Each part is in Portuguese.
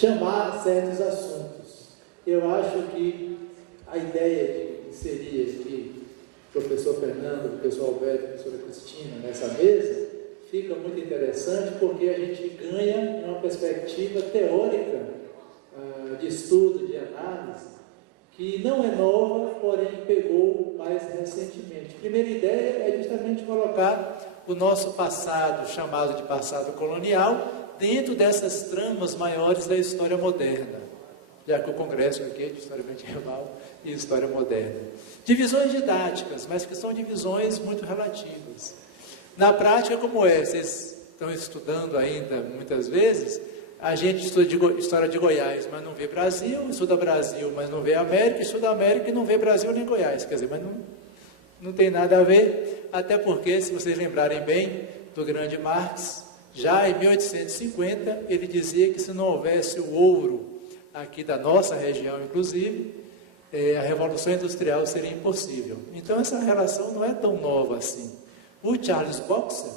chamar certos assuntos. Eu acho que a ideia de inserir aqui o professor Fernando, o professor Alberto e a professora Cristina nessa mesa fica muito interessante, porque a gente ganha uma perspectiva teórica de estudo, de análise, que não é nova, porém pegou mais recentemente. A primeira ideia é justamente colocar o nosso passado, chamado de passado colonial, dentro dessas tramas maiores da história moderna, já que o congresso aqui é de história medieval e história moderna. Divisões didáticas, mas que são divisões muito relativas. Na prática, como é? Vocês estão estudando ainda, muitas vezes, a gente estuda história de Goiás, mas não vê Brasil, estuda Brasil, mas não vê América, estuda América e não vê Brasil nem Goiás. Quer dizer, mas não tem nada a ver, até porque, se vocês lembrarem bem do grande Marx, já em 1850, ele dizia que se não houvesse o ouro aqui da nossa região, inclusive, a Revolução Industrial seria impossível. Então, essa relação não é tão nova assim. O Charles Boxer,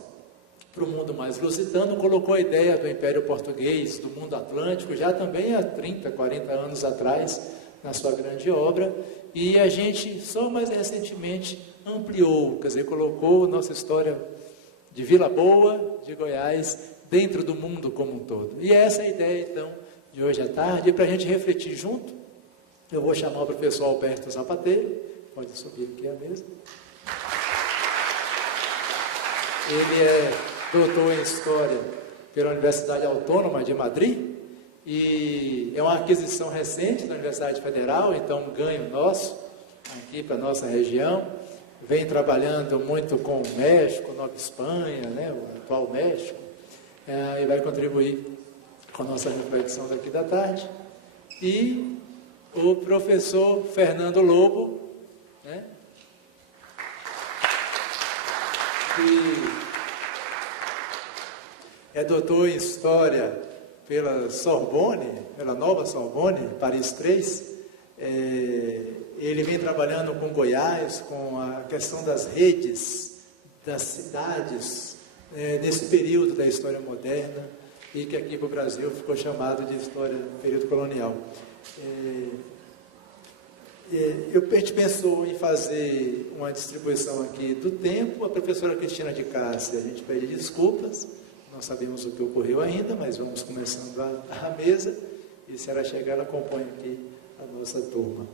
para o mundo mais lusitano, colocou a ideia do Império Português, do mundo atlântico, já também há 30, 40 anos atrás, na sua grande obra, e a gente, só mais recentemente, ampliou, quer dizer, colocou nossa história de Vila Boa, de Goiás, dentro do mundo como um todo. E essa é a ideia, então, de hoje à tarde, e para a gente refletir junto, eu vou chamar o professor Alberto Zapateiro, pode subir aqui à mesa. Ele é doutor em História pela Universidade Autônoma de Madrid, e é uma aquisição recente da Universidade Federal, então um ganho nosso, aqui para a nossa região. Vem trabalhando muito com o México, Nova Espanha, né, o atual México, e vai contribuir com a nossa reflexão daqui da tarde. E o professor Fernando Lobo, né, que é doutor em História pela Sorbonne, pela Nova Sorbonne, Paris 3, ele vem trabalhando com Goiás, com a questão das redes, das cidades, nesse período da história moderna, e que aqui para o Brasil ficou chamado de história do período colonial. A gente pensou em fazer uma distribuição aqui do tempo. A professora Cristina de Cássia, a gente pede desculpas, não sabemos o que ocorreu ainda, mas vamos começando a mesa, e se ela chegar, ela acompanha aqui a nossa turma.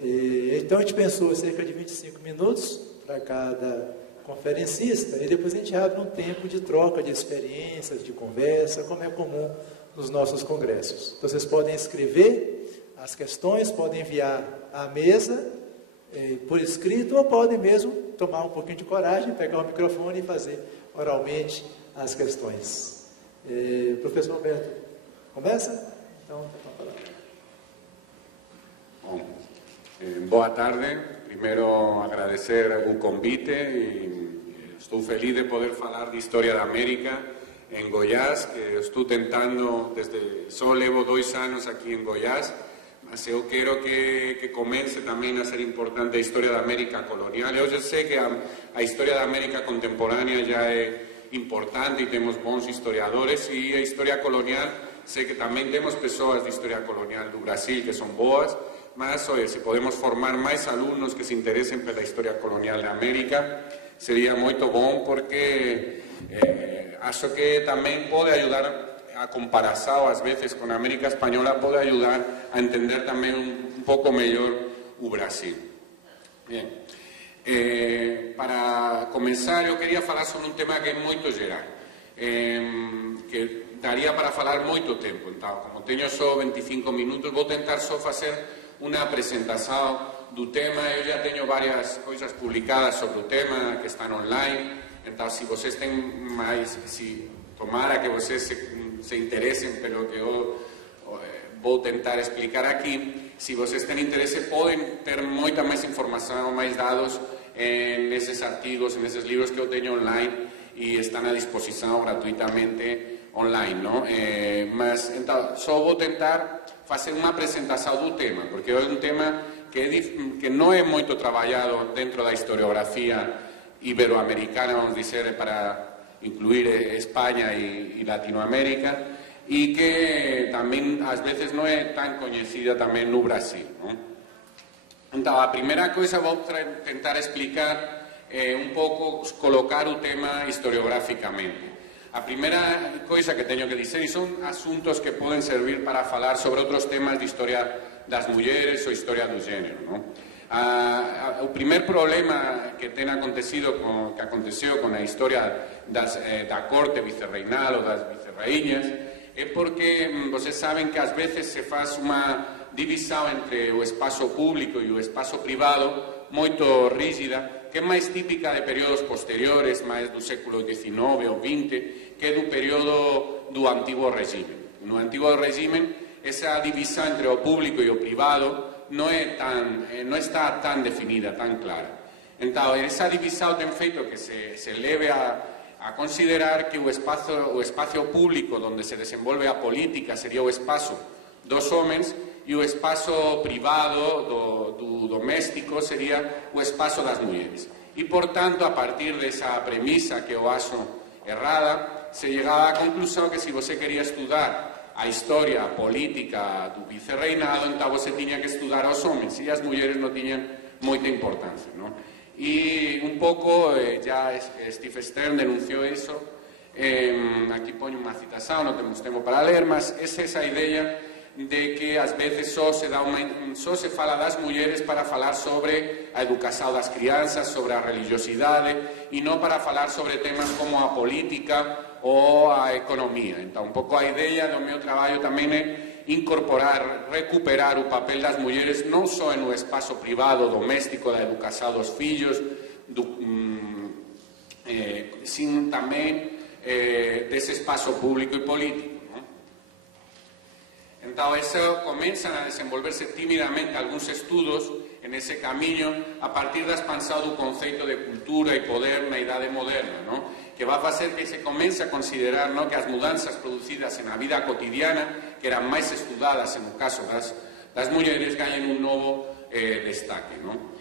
Então a gente pensou cerca de 25 minutos para cada conferencista, e depois a gente abre um tempo de troca de experiências, de conversa, como é comum nos nossos congressos. Então, vocês podem escrever as questões, podem enviar à mesa por escrito, ou podem mesmo tomar um pouquinho de coragem, pegar o microfone e fazer oralmente as questões. Professor Alberto, começa? Então, está falando. Bom, boa tarde. Primeiro, agradecer o convite e estou feliz de poder falar de História da América em Goiás, que estou tentando, só levo 2 anos aqui em Goiás, mas eu quero que comece também a ser importante a História da América colonial. Eu já sei que a História da América contemporânea já é importante e temos bons historiadores, e a História colonial, sei que também temos pessoas de História colonial do Brasil que são boas, mas olha, se podemos formar mais alunos que se interessem pela História colonial da América, seria muito bom, porque acho que também pode ajudar a comparação, às vezes, com a América Espanhola, pode ajudar a entender também um pouco melhor o Brasil. Bem, para começar, eu queria falar sobre um tema que é muito geral, que daria para falar muito tempo. Então, como tenho só 25 minutos, vou tentar só fazer uma apresentação do tema. Eu já tenho várias coisas publicadas sobre o tema, que estão online. Então, se vocês têm mais, tomara que vocês se interessem pelo que eu vou tentar explicar aqui. Se vocês têm interesse, podem ter muita mais informação, mais dados nesses artigos, nesses livros que eu tenho online, e estão à disposição gratuitamente online, não? Mas, então, só vou tentar fazer uma apresentação do tema, porque é um tema que não é muito trabalhado dentro da historiografia ibero-americana, vamos dizer, para incluir Espanha e Latinoamérica, e que tamén ás veces non é tan coñecida tamén no Brasil, non? Entón, a primeira coisa vou tentar explicar un pouco, colocar o tema historiográficamente. A primeira coisa que teño que dizer son asuntos que poden servir para falar sobre outros temas de historia das mulleres ou historia do género, non? O primer problema que ten acontecido que aconteceu con a historia da corte vicerreinal ou das vicerraíñas é porque vocês saben que ás veces se faz unha divisão entre o espazo público e o espazo privado moito rígida, que é máis típica de períodos posteriores, máis do século XIX ou XX, que do período do antigo régimen. No antigo régimen, esa divisão entre o público e o privado non está tan definida, tan clara. Entón, esa divisão ten feito que se leve a considerar que o espacio público onde se desenvolve a política sería o espazo dos homens e o espazo privado do doméstico sería o espazo das mulleres. E, por tanto, a partir desa premisa que eu acho errada, se llegaba á conclusión que se você quería estudar a historia política do vicerreinado, entón você tiña que estudar aos homens e as mulleres non tiñan moita importancia, non? E un pouco, ya Steve Stern denunciou iso, aquí poño unha citación, non temos tempo para ler, mas é esa idea de que ás veces só se fala das mulleres para falar sobre a educación das crianzas, sobre a religiosidade, e non para falar sobre temas como a política ou a economía. Entón, un pouco a idea do meu traballo tamén é incorporar, recuperar o papel das mulleres non só no espazo privado, doméstico, da educación dos fillos, sino tamén dese espazo público e político. Entón, eso comenzan a desenvolverse tímidamente algúns estudos en ese camiño a partir da expansão do conceito de cultura e poder na idade moderna, non? Que va a facer que se comence a considerar, non, que as mudanzas producidas na vida cotidiana, que eran máis estudadas no caso das mulleres, gañen un novo destaque, non?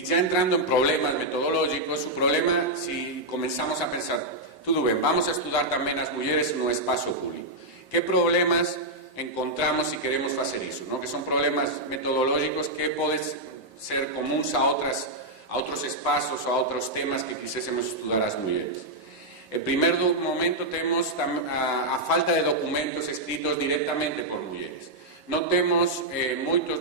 Ya entrando en problemas metodológicos, o problema, si comenzamos a pensar, tudo ben, vamos a estudar tamén as mulleres no espazo público. Que problemas encontramos se queremos facer iso, non? Que son problemas metodológicos que poden ser comuns a outros espazos ou a outros temas que quisésemos estudar as mulleres. En primer momento temos a falta de documentos escritos directamente por mulleres. Non temos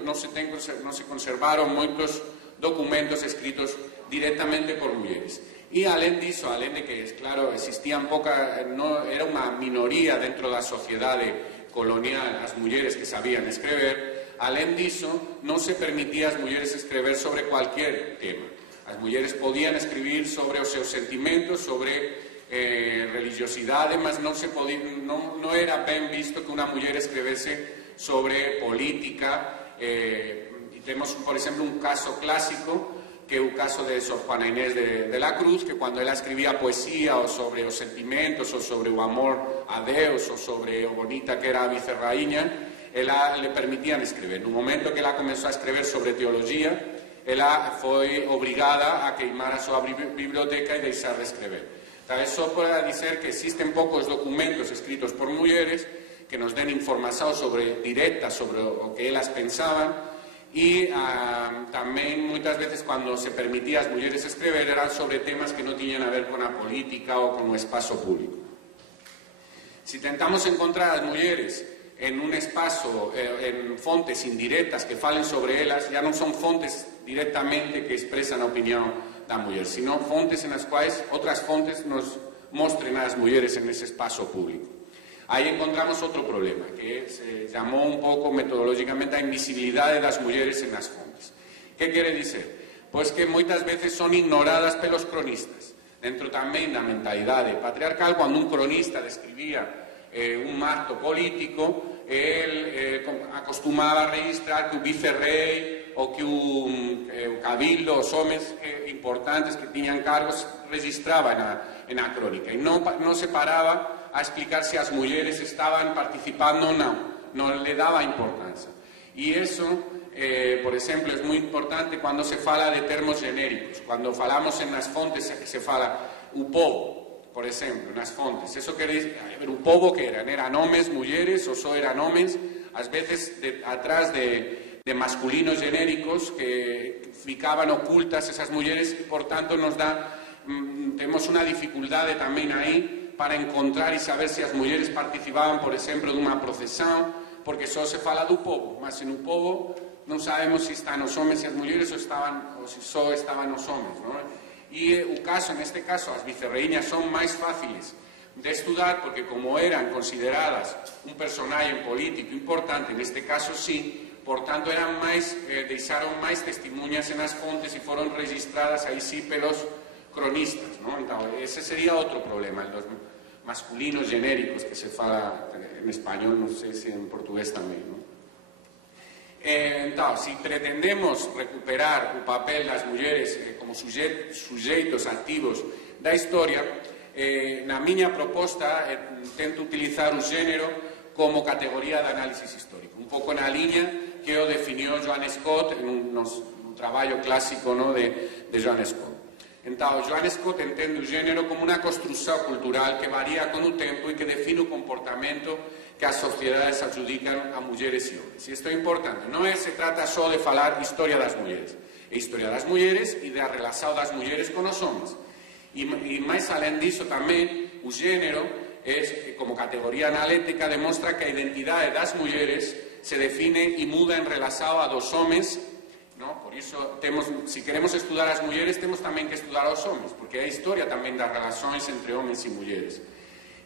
non se conservaron moitos documentos escritos directamente por mulleres. E, alén diso, alén de que, claro, existían era unha minoría dentro da sociedade colonial as mulleres que sabían escrever, alén diso, non se permitía ás mulleres escrever sobre cualquier tema. As mulleres podían escribir sobre os seus sentimentos, sobre religiosidade, mas non era ben visto que unha muller escrevese sobre política. E temos, por exemplo, un caso clásico, que é o caso de Sor Juana Inés de la Cruz, que cando ela escribía poesía ou sobre os sentimentos, ou sobre o amor a Deus, ou sobre o bonita que era a vicerraíña, ela le permitían escrever. No momento que ela comezou a escrever sobre teología, ela foi obrigada a queimar a súa biblioteca e deixar de escrever. Tal vez só para dizer que existen poucos documentos escritos por mulleres que nos den información directa sobre o que elas pensaban, e tamén moitas veces cando se permitía as mulleres escrever eran sobre temas que non tiñan a ver con a política ou con o espazo público. Si tentamos encontrar as mulleres en un espazo, en fontes indirectas que falen sobre elas, ya non son fontes directamente que expresan a opinión da muller, sino fontes en as quais outras fontes nos mostren as mulleres en ese espazo público. Aí encontramos outro problema, que se chamou un pouco metodológicamente a invisibilidade das mulleres en as fontes. Que quere dizer? Pois que moitas veces son ignoradas pelos cronistas. Dentro tamén da mentalidade patriarcal, cando un cronista describía un acto político, el acostumaba a registrar que o vicerrei ou que o cabildo, os homens importantes que tiñan cargos, registraban na crónica. E non se paraba a explicar se as mulleres estaban participando ou non le daba importancia. E iso, por exemplo, é moi importante cando se fala de termos genéricos, cando falamos en as fontes que se fala o povo, por exemplo, nas fontes. Eso quer dizer, o povo que eran homes, mulleres, ou só eran homes, ás veces atrás de masculinos genéricos que ficaban ocultas esas mulleres e, por tanto, temos unha dificultade tamén aí para encontrar e saber se as mulleres participaban, por exemplo, dunha procesión, porque só se fala do povo, mas no povo non sabemos se están os homes e as mulleres ou se só estaban os homes, non? E neste caso, as vicerreíñas son máis fáciles de estudar porque como eran consideradas un personaje político importante, neste caso sí, por tanto deixaron máis testemunhas en as fontes e foron registradas aí sí pelos cronistas, non? Entón, ese sería outro problema, los masculinos genéricos que se fala en español, non sei se en portugués tamén, non? Entón, se pretendemos recuperar o papel das mulleres como suxeitos activos da historia, na miña proposta tento utilizar o xénero como categoría de análisis histórico, un pouco na liña que o definió Joan Scott en un traballo clásico, no, de Joan Scott. Entón, Joan Scott entende o xénero como unha construción cultural que varía con o tempo e que define o comportamento que as sociedades adjudican a mulleres e homes. E isto é importante, non se trata só de falar historia das mulleres, é historia das mulleres e da relación das mulleres con os homes. E máis alén disso tamén, o xénero, como categoría analética, demostra que a identidade das mulleres se define e muda en relación a dos homes, no? Por iso, se queremos estudar as mulleres, temos tamén que estudar aos homes, porque é a historia tamén das relacións entre homes e mulleres.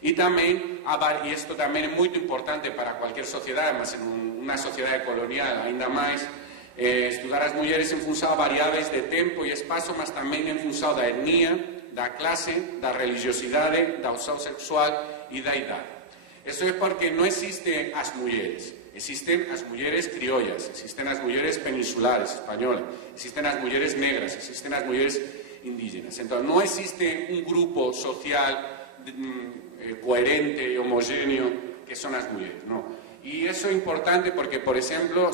E tamén, e isto tamén é moito importante para cualquier sociedade, mas en unha sociedade colonial ainda máis, estudar as mulleres en función a variáveis de tempo e espazo, mas tamén en función da etnia, da clase, da religiosidade, da opción sexual e da idade. Eso é porque non existen as mulleres, existen as mulleres criollas, existen as mulleres peninsulares, españolas, existen as mulleres negras, existen as mulleres indígenas. Entón, non existe un grupo social coherente e homogéneo que son as mulleres, non? E iso é importante porque, por exemplo,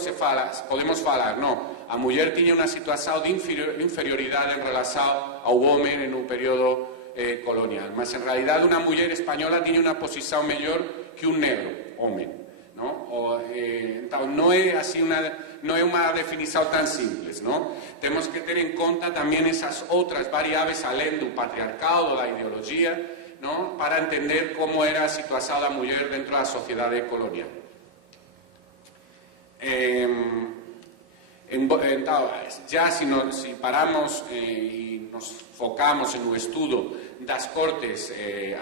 podemos falar, non? A muller tiña unha situación de inferioridade en relación ao home no período colonial, mas en realidad unha muller española tiña unha posición mellor que un negro home, non? Entón, non é unha definición tan simples, non? Temos que ter en conta tamén esas outras variáveis alén do patriarcado, da ideoloxía, ¿no? Para entender como era a situación da muller dentro da sociedade colonial. Ya si paramos e nos focamos en o estudo das cortes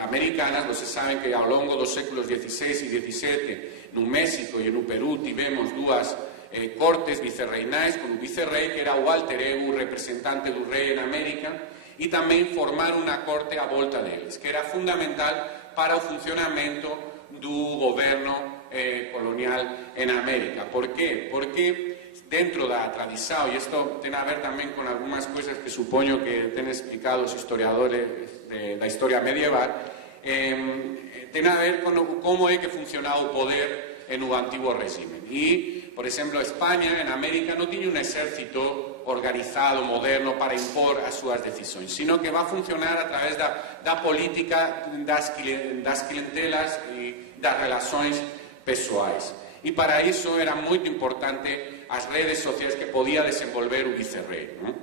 americanas, vocês saben que ao longo dos séculos XVI e XVII no México e no Perú tivemos dúas cortes vicerreinais con o vicerrei que era o alter ego, o representante do rei en América, e tamén formar unha corte á volta deles, que era fundamental para o funcionamento do goberno colonial en América. Por qué? Porque dentro da tradición, e isto ten a ver tamén con algunhas cousas que supoño que ten explicado os historiadores da historia medieval, ten a ver con como é que funcionaba o poder en o antigo régimen. E, por exemplo, España, en América, non tiña un exército organizado, moderno, para impor as súas decisións, sino que va a funcionar a través da política das clientelas e das relacións persoais. E para iso era moito importante as redes sociais que podía desenvolver o vicerrei, non?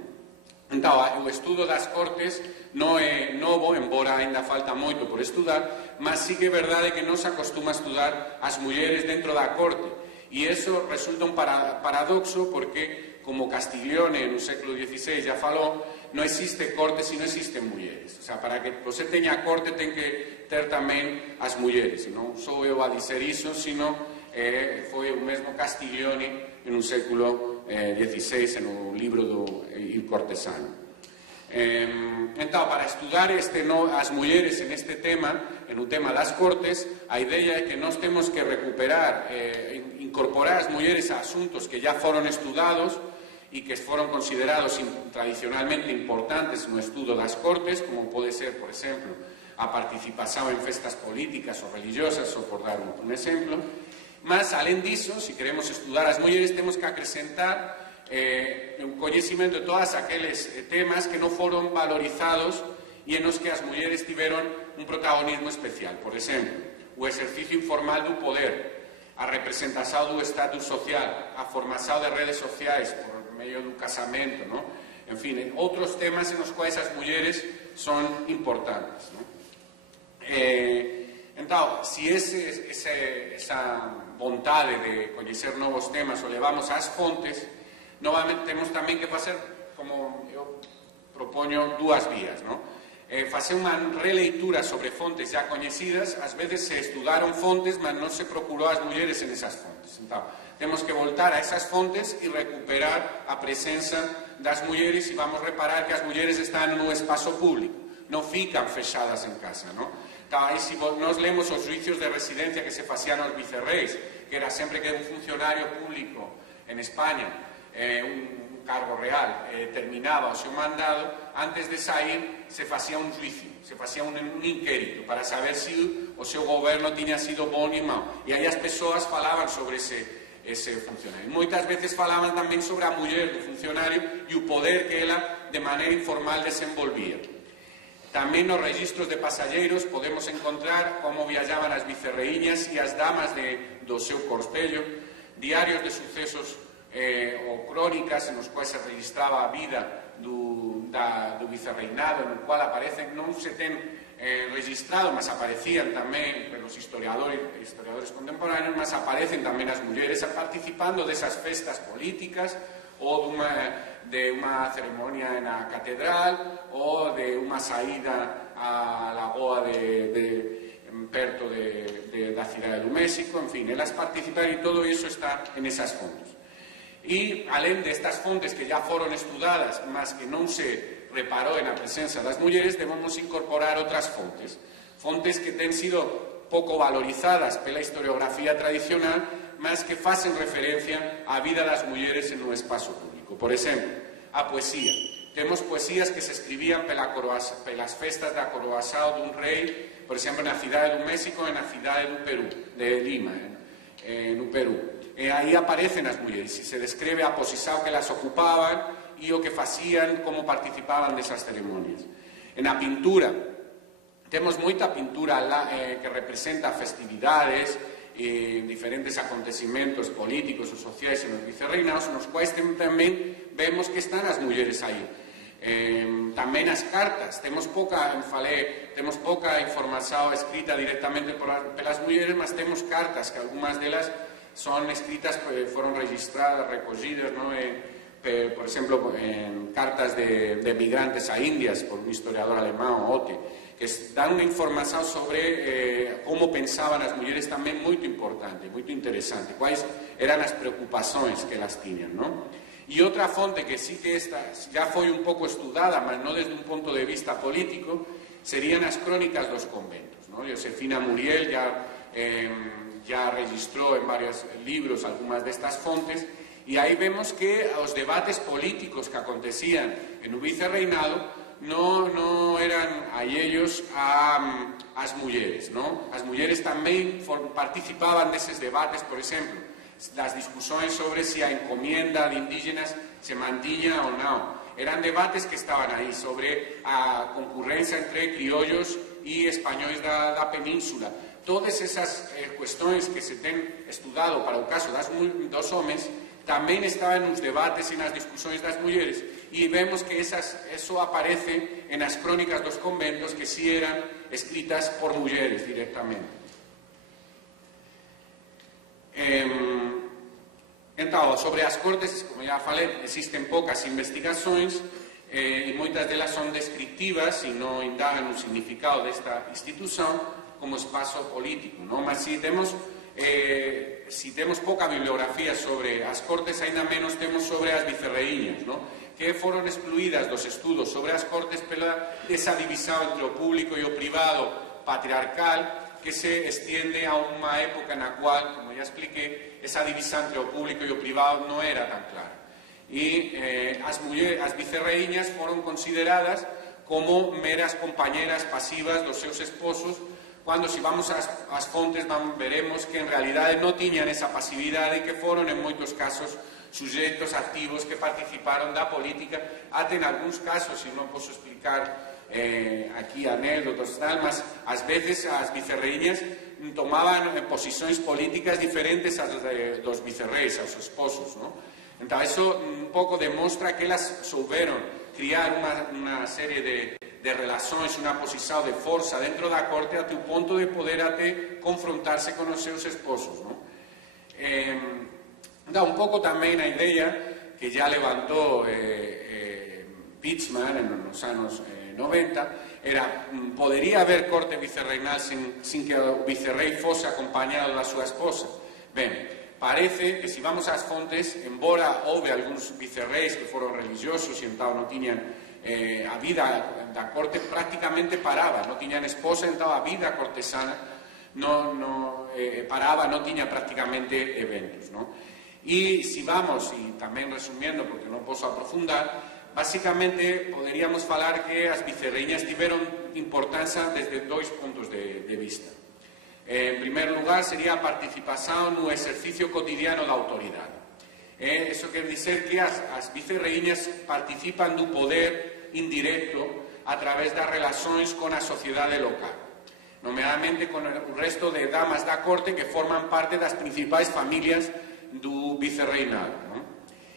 Entón, o estudo das cortes non é novo, embora ainda falta moito por estudar, mas sí que é verdade que non se acostuma a estudar as mulleres dentro da corte. E iso resulta un paradoxo porque, como Castiglione no século XVI já falou, non existe corte se non existen mulleres. O sea, para que você teña corte ten que ter tamén as mulleres. Non sou eu a dizer iso, sino foi o mesmo Castiglione no século XVI no libro do Il Cortesano. Entón, para estudar as mulleres en este tema, en o tema das cortes, a idea é que nós temos que recuperar, incorporar as mulleres a asuntos que já foron estudados e que foron considerados tradicionalmente importantes no estudo das cortes, como pode ser, por exemplo, a participación en festas políticas ou religiosas, ou por dar un exemplo. Mas, alén diso, se queremos estudar as mulleres, temos que acrescentar un coñecimento de todos aqueles temas que non foron valorizados e nos que as mulleres tiveron un protagonismo especial. Por exemplo, o exercicio informal do poder, a representación do estatus social, a formación de redes sociais por medio do casamento, ¿no? En fin, outros temas en os quais as mulleres son importantes, ¿no? Entón, se esa vontade de coñecer novos temas o levamos ás fontes, novamente temos tamén que facer, como eu propoño, dúas vías, ¿no? Facer unha releitura sobre fontes xa coñecidas. Ás veces se estudaron fontes, mas non se procurou as mulleres en esas fontes. Entón, temos que voltar a esas fontes e recuperar a presenza das mulleres, e vamos reparar que as mulleres están no espazo público, non fican fechadas en casa, ¿no? Entón, se nos lemos os juicios de residencia que se facían aos vicerreis, que era sempre que un funcionario público en España, un cargo real, terminaba o seu mandado, antes de sair se facía un juicio, se facía un inquérito para saber se o seu goberno tiña sido bon e mau, e aí as persoas falaban sobre ese funcionario. Moitas veces falaban tamén sobre a muller do funcionario e o poder que ela de maneira informal desenvolvía. Tamén nos registros de pasalleiros podemos encontrar como viajaban as vicerreíñas e as damas do seu corpello, diarios de sucesos ou crónicas en os quais se registraba a vida do vicerreinado, no cual aparecen, non se ten registrado, mas aparecían tamén pelos historiadores contemporáneos, mas aparecen tamén as mulleres participando desas festas políticas ou de unha ceremonia na catedral ou de unha saída á lagoa perto da cidade do México. En fin, elas participan e todo iso está en esas fontes. E, alén destas fontes que já foron estudadas, mas que non se reparou na presenza das mulleres, debemos incorporar outras fontes. Fontes que ten sido pouco valorizadas pela historiografía tradicional, mas que facen referencia á vida das mulleres en un espazo público. Por exemplo, a poesía. Temos poesías que se escribían pelas festas da coroação dun rei, por exemplo, na cidade do México e na cidade do Perú, de Lima, no Perú. E aí aparecen as mulleres e se describe a posición que las ocupaban e o que facían, como participaban desas ceremonias. En a pintura, temos moita pintura que representa festividades e diferentes acontecimentos políticos ou sociais en os vicerreinados, nos quais tamén vemos que están as mulleres aí. Tamén as cartas, temos pouca información escrita directamente pelas mulleres, mas temos cartas que algunhas delas son escritas, foron registradas, recollidas, ¿no? Por exemplo, en cartas de migrantes a Indias por un historiador alemán, Otte, que dan unha información sobre como pensaban as mulleres tamén moito importante, moito interesante, quais eran as preocupacións que elas tiñan, ¿no? E outra fonte que sí que esta já foi un pouco estudada, mas non desde un punto de vista político, serían as crónicas dos conventos, ¿no? Josefina Muriel ya registrou en varios libros algunhas destas fontes, e aí vemos que os debates políticos que acontecían en un vicerreinado non eran allellos ás mulleres, ¿no? As mulleres tamén participaban deses debates, por exemplo, das discusións sobre se a encomienda de indígenas se mantiña ou non. Eran debates que estaban aí sobre a concurrencia entre criollos e españois da península. Todas esas cuestións que se ten estudado para o caso dos homes tamén estaban nos debates e nas discusións das mulleres, e vemos que eso aparece en as crónicas dos conventos que si eran escritas por mulleres directamente. Entón, sobre as cortes, como já falei, existen poucas investigacións e moitas delas son descriptivas e non indagan o significado desta institución como espazo político, ¿no? Mas si temos pouca bibliografía sobre as cortes, aínda menos temos sobre as vicerreíñas, ¿no? Que foron excluídas dos estudos sobre as cortes pela esa división entre o público e o privado patriarcal que se extiende a unha época na cual, como já expliqué, esa división entre o público e o privado non era tan clara. E as vicerreíñas foron consideradas como meras compañeras pasivas dos seus esposos, cando se vamos ás fontes veremos que en realidade non tiñan esa pasividade e que foron en moitos casos suxeitos activos que participaron da política, até en algúns casos, e non posso explicar aquí anécdotas tal, mas ás veces as vicerreíñas tomaban posicións políticas diferentes ás dos vicerreis, aos esposos, ¿no? Entón, eso un pouco demostra que elas souberon criar unha serie de relacións, unha posición de forza dentro da corte até o ponto de poder até confrontarse con os seus esposos, ¿no? Dá un pouco tamén a idea que ya levantou Pitzman nos anos 90, era, podería haber corte vicerreinal sin que o vicerrei fose acompañado da súa esposa. Ben, parece que se vamos ás fontes, embora houve algúns vicerreis que foron religiosos e entón non tiñan a vida da corte prácticamente paraba, non tiñan esposa, entón a vida cortesana paraba, non tiña prácticamente eventos, ¿no? E se vamos, e tamén resumiendo porque non posso aprofundar, básicamente poderíamos falar que as vicerreíñas tiveron importancia desde dois puntos de vista. En primer lugar, sería a participación no exercicio cotidiano da autoridade. Eso quer dizer que as vicerreíñas participan do poder indirecto a través das relacións con a sociedade local, nomeadamente con o resto de damas da corte que forman parte das principais familias do vicerreinado, ¿no?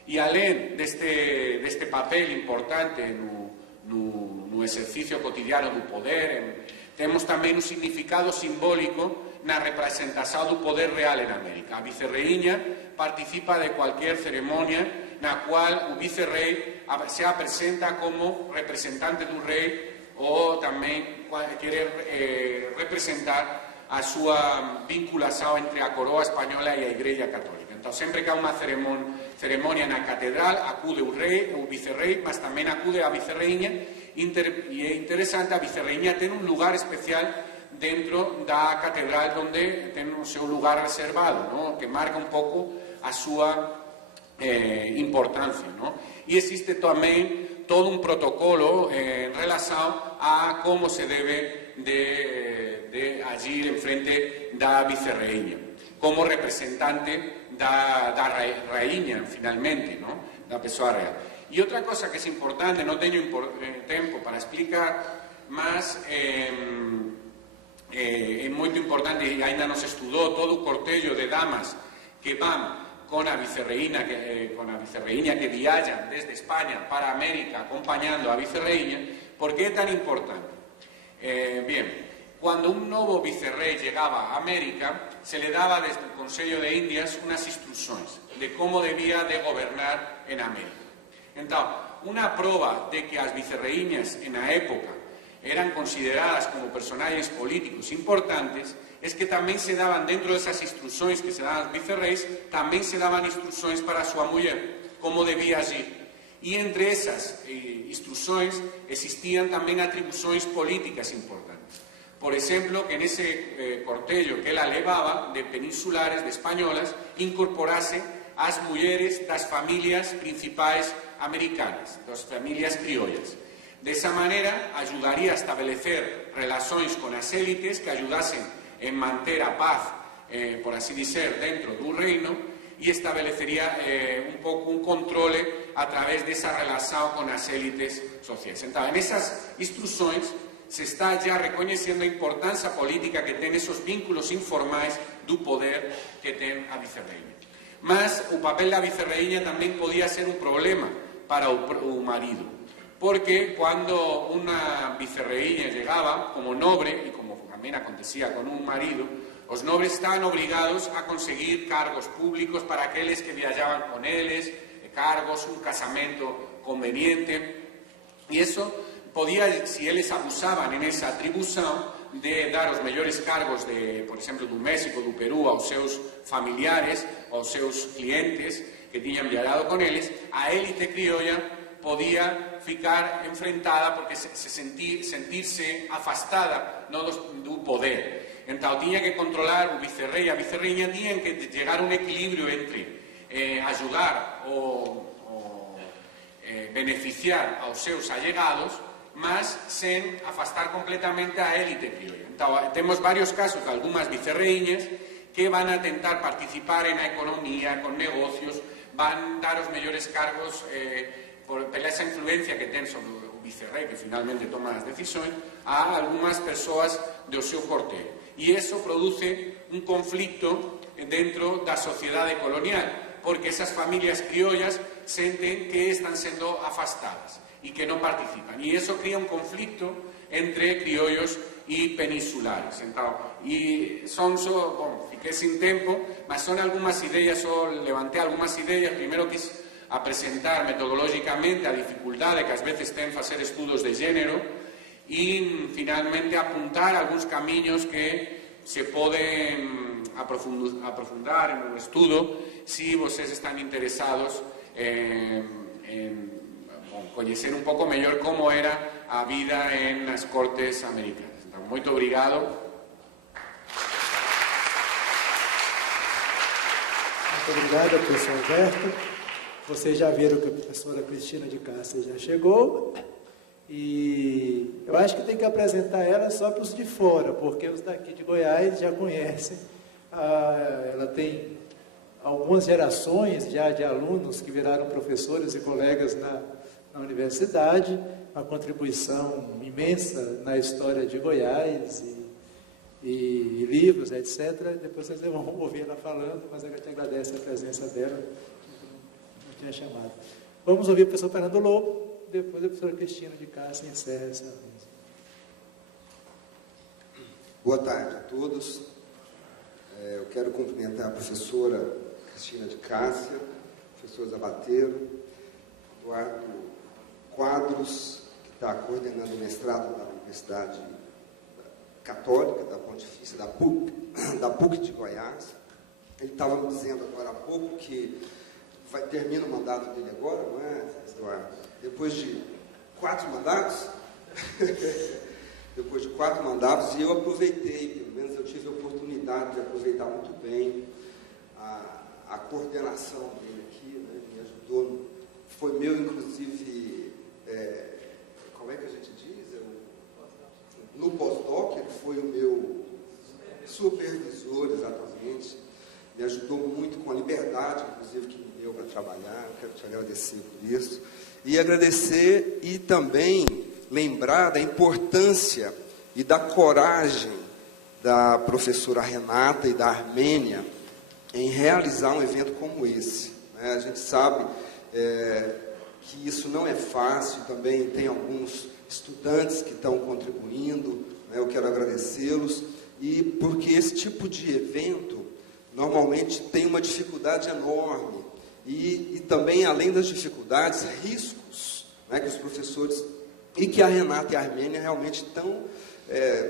E alén deste papel importante no exercicio cotidiano do poder, temos tamén un significado simbólico na representación do poder real en América. A vicerreíña participa de cualquier ceremonia na cual o vicerrei se apresenta como representante do rei ou tamén quere representar a súa vinculación entre a coroa española e a Igrexa Católica. Entón, sempre que há unha ceremonia na catedral, acude o rei, o vicerrei, mas tamén acude a vicerreíña, e é interesante, a vicerreíña ten un lugar especial dentro da catedral onde ten o seu lugar reservado, ¿no? Que marca un pouco a súa importancia, ¿no? E existe tamén todo un protocolo en relación a como se debe de agir en frente da vicerreíña como representante da raíña, finalmente, ¿no? Da persoa real. E outra cosa que é importante, non teño tempo para explicar, mas é moito importante, e ainda nos estudou todo o cortello de damas que van con a vicerreíña que viajan desde España para América acompañando a vicerreíña. Por que é tan importante? Bien, cuando un novo vicerrei llegaba a América, se le daba desde o Consello de Indias unas instruccións de como debía de gobernar en América. Entón, unha proba de que as vicerreíñas en a época eran consideradas como personajes políticos importantes es que tamén se daban dentro desas instruccións que se daban aos vicerreis, tamén se daban instruccións para a súa muller, como debía agir. E entre esas instruccións existían tamén atribucións políticas importantes. Por exemplo, que nese cortello que ela levaba de peninsulares, de españolas, incorporase as mulleres das familias principais americanas, das familias criollas. Desa maneira, ayudaría a establecer relacións con as élites que ayudasen en manter a paz, por así dizer, dentro do reino, e establecería un pouco un controle a través desa relación con as élites sociais. Entón, en esas instruccións se está ya recoñecendo a importancia política que ten esos vínculos informais do poder que ten a vicerreíña. Mas o papel da vicerreíña tamén podía ser un problema para o marido, porque cuando unha vicerreíña llegaba como nobre, e como tamén acontecía con un marido, os nobres estaban obrigados a conseguir cargos públicos para aqueles que viajaban con eles, cargos, un casamento conveniente, e eso podía, si eles abusaban en esa atribución de dar os mellores cargos de, por exemplo, do México, do Perú, aos seus familiares, aos seus clientes que tiñan viajado con eles, a élite criolla podía ficar enfrentada porque sentirse afastada, no, do poder. Entón, tiña que controlar o vicerrei e a vicerreíña, tiñan que llegar a un equilibrio entre ayudar ou beneficiar aos seus allegados, mas sen afastar completamente a élite criolla. Entón, temos varios casos de algunhas vicerreíñas que van a tentar participar en a economía, con negocios, van dar os mellores cargos por esa influencia que ten sobre o vicerrei, que finalmente toma as decisões, a algumas persoas do seu cortejo. E isso produce um conflito dentro da sociedade colonial, porque esas familias criollas sentem que están sendo afastadas e que non participan. E isso cria un conflicto entre criollos e peninsulares. Então, e son só, bom, fiquei sin tempo, mas son algunhas ideas, só levantei algunhas ideas. Primeiro quis apresentar metodológicamente a dificultade que ás veces ten facer estudos de género e, finalmente, apuntar algúns camiños que se poden aprofundar no estudo se vocês están interesados en coñecer un pouco mellor como era a vida nas cortes americanas. Então, moito obrigado. Muito obrigado, professor Alberto. Vocês já viram que a professora Cristina de Cássia já chegou. E eu acho que tem que apresentar ela só para os de fora, porque os daqui de Goiás já conhecem. Ela tem algumas gerações já de alunos que viraram professores e colegas na universidade, uma contribuição imensa na história de Goiás e livros, etc. Depois vocês vão ouvir ela falando, mas eu te agradeço a presença dela, não tinha chamado. Vamos ouvir o professor Fernando Lobo, depois a professora Cristina de Cássia encerra essa mesa. Boa tarde a todos. Eu quero cumprimentar a professora Cristina de Cássia, o professor Zabateiro, Eduardo Quadros, que está coordenando o mestrado da Universidade Católica, da Pontifícia, da PUC de Goiás. Ele estava me dizendo agora há pouco que termina o mandato dele agora, não é, Eduardo? Depois de 4 mandatos, depois de 4 mandatos, e eu aproveitei, pelo menos eu tive a oportunidade de aproveitar muito bem a coordenação dele aqui, né, me ajudou, foi meu, inclusive, como é que a gente diz? No pós-doc, ele foi o meu supervisor, exatamente, me ajudou muito com a liberdade, inclusive, que me deu para trabalhar. Eu quero te agradecer por isso. E agradecer e também lembrar da importância e da coragem da professora Renata e da Armênia em realizar um evento como esse. A gente sabe que isso não é fácil, também tem alguns estudantes que estão contribuindo, né? Eu quero agradecê-los, e porque esse tipo de evento normalmente tem uma dificuldade enorme, e também, além das dificuldades, riscos, né, que os professores, e que a Renata e a Armênia realmente estão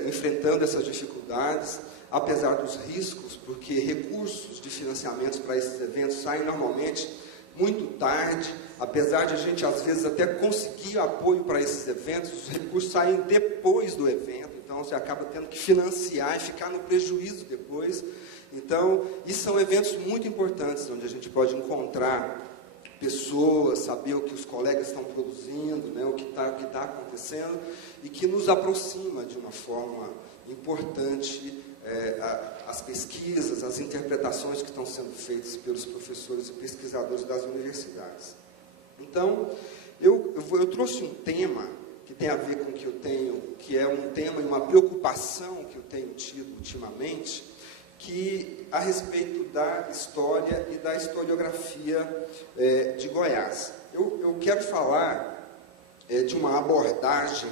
enfrentando essas dificuldades, apesar dos riscos, porque recursos de financiamentos para esses eventos saem normalmente muito tarde, apesar de a gente às vezes até conseguir apoio para esses eventos, os recursos saem depois do evento, então você acaba tendo que financiar e ficar no prejuízo depois. Então, e são eventos muito importantes, onde a gente pode encontrar pessoas, saber o que os colegas estão produzindo, né, o que está acontecendo, e que nos aproxima de uma forma importante as pesquisas, as interpretações que estão sendo feitas pelos professores e pesquisadores das universidades. Então, eu trouxe um tema que tem a ver com o que eu tenho, que é um tema e uma preocupação que eu tenho tido ultimamente, que a respeito da história e da historiografia de Goiás. Eu quero falar de uma abordagem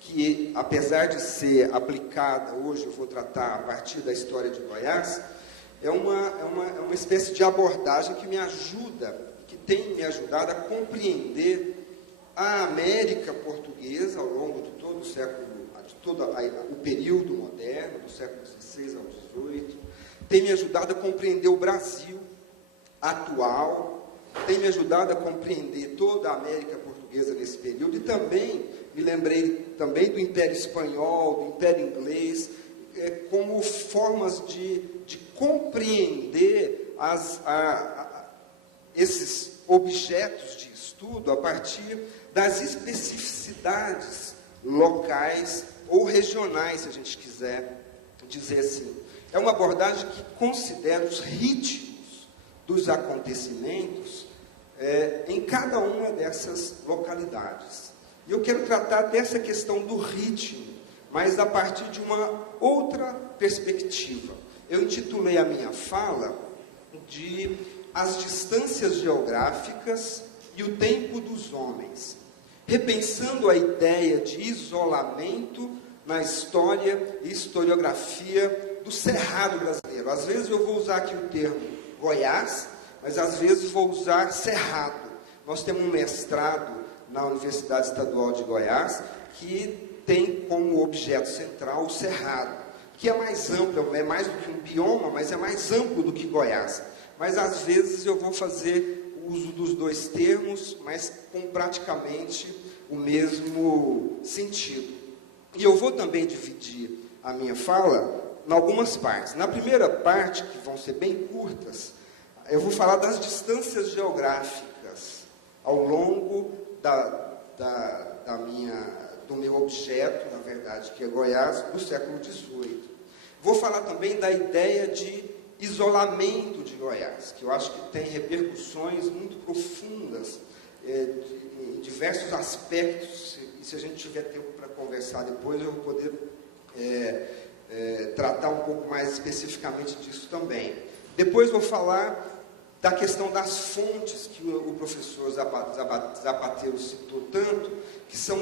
que, apesar de ser aplicada, hoje eu vou tratar a partir da história de Goiás, é uma espécie de abordagem que me ajuda, que tem me ajudado a compreender a América portuguesa ao longo de todo o século, de todo o período moderno, do século XVI ao XVIII, tem me ajudado a compreender o Brasil atual, tem me ajudado a compreender toda a América portuguesa nesse período, e também me lembrei também do Império Espanhol, do Império Inglês, como formas de compreender esses objetos de estudo a partir das especificidades locais ou regionais, se a gente quiser dizer assim. É uma abordagem que considera os ritmos dos acontecimentos em cada uma dessas localidades. E eu quero tratar dessa questão do ritmo, mas a partir de uma outra perspectiva. Eu intitulei a minha fala de As Distâncias Geográficas e o Tempo dos Homens, repensando a ideia de isolamento na história e historiografia do Cerrado brasileiro. Às vezes eu vou usar aqui o termo Goiás, mas às vezes vou usar Cerrado. Nós temos um mestrado na Universidade Estadual de Goiás que tem como objeto central o Cerrado, que é mais amplo, é mais do que um bioma, mas é mais amplo do que Goiás. Mas às vezes eu vou fazer uso dos dois termos, mas com praticamente o mesmo sentido. E eu vou também dividir a minha fala em algumas partes. Na primeira parte, que vão ser bem curtas, eu vou falar das distâncias geográficas ao longo do meu objeto, na verdade, que é Goiás, do século XVIII. Vou falar também da ideia de isolamento de Goiás, que eu acho que tem repercussões muito profundas em diversos aspectos, e se a gente tiver tempo para conversar depois, eu vou poder tratar um pouco mais especificamente disso também. Depois vou falar da questão das fontes, que o professor Zapatero citou tanto, que são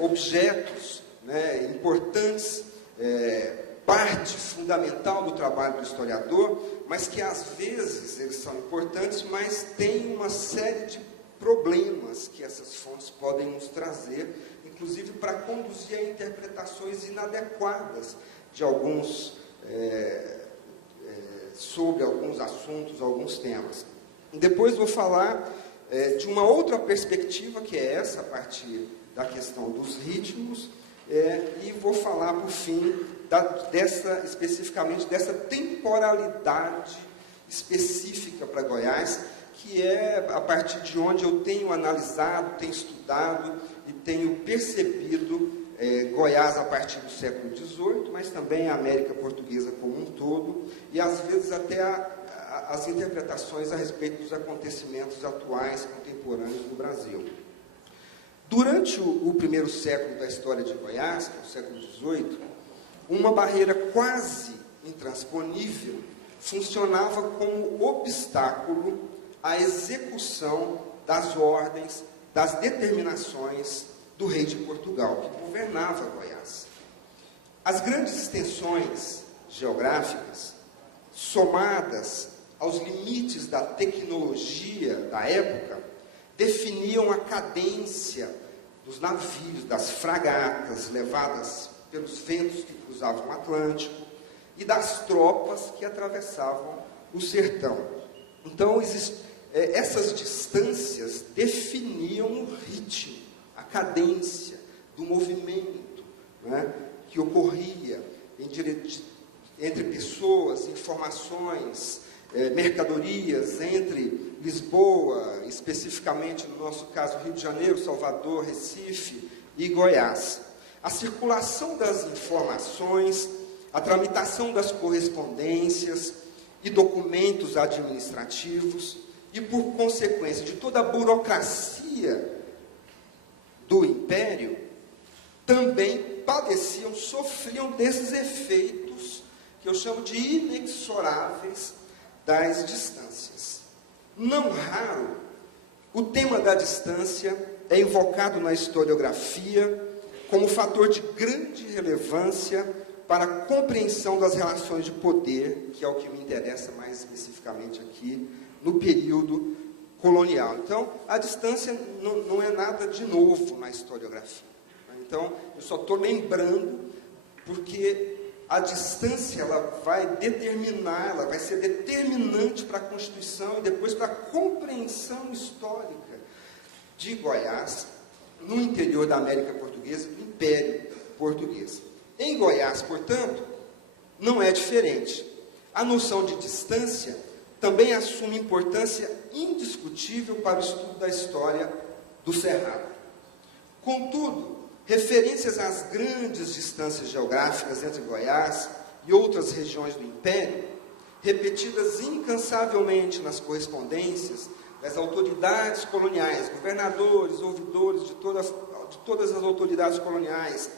objetos, né, importantes, parte fundamental do trabalho do historiador, mas que às vezes eles são importantes, mas tem uma série de problemas que essas fontes podem nos trazer, inclusive para conduzir a interpretações inadequadas de alguns sobre alguns assuntos, alguns temas. Depois vou falar de uma outra perspectiva, que é essa, a partir da questão dos ritmos, e vou falar, por fim, especificamente dessa temporalidade específica para Goiás, que é a partir de onde eu tenho analisado, tenho estudado e tenho percebido Goiás a partir do século XVIII, mas também a América Portuguesa como um todo, e às vezes até as interpretações a respeito dos acontecimentos atuais, contemporâneos no Brasil. Durante o primeiro século da história de Goiás, que é o século XVIII, uma barreira quase intransponível funcionava como obstáculo à execução das ordens, das determinações do rei de Portugal, que governava Goiás. As grandes extensões geográficas, somadas aos limites da tecnologia da época, definiam a cadência dos navios, das fragatas levadas pelos ventos que cruzavam o Atlântico e das tropas que atravessavam o sertão. Então, essas distâncias definiam o ritmo, a cadência do movimento, né, que ocorria entre pessoas, informações, mercadorias entre Lisboa, especificamente no nosso caso Rio de Janeiro, Salvador, Recife e Goiás. A circulação das informações, a tramitação das correspondências e documentos administrativos e, por consequência, de toda a burocracia do Império, também sofriam desses efeitos que eu chamo de inexoráveis das distâncias. Não raro, o tema da distância é invocado na historiografia como fator de grande relevância para a compreensão das relações de poder, que é o que me interessa mais especificamente aqui, no período colonial. Então, a distância não é nada de novo na historiografia. Então, eu só estou lembrando, porque a distância ela vai ser determinante para a Constituição e depois para a compreensão histórica de Goiás, no interior da América Portuguesa, do Império Português. Em Goiás, portanto, não é diferente. A noção de distância também assume importância indiscutível para o estudo da história do Cerrado. Contudo, referências às grandes distâncias geográficas entre Goiás e outras regiões do Império, repetidas incansavelmente nas correspondências, das autoridades coloniais, governadores, ouvidores de todas as autoridades coloniais,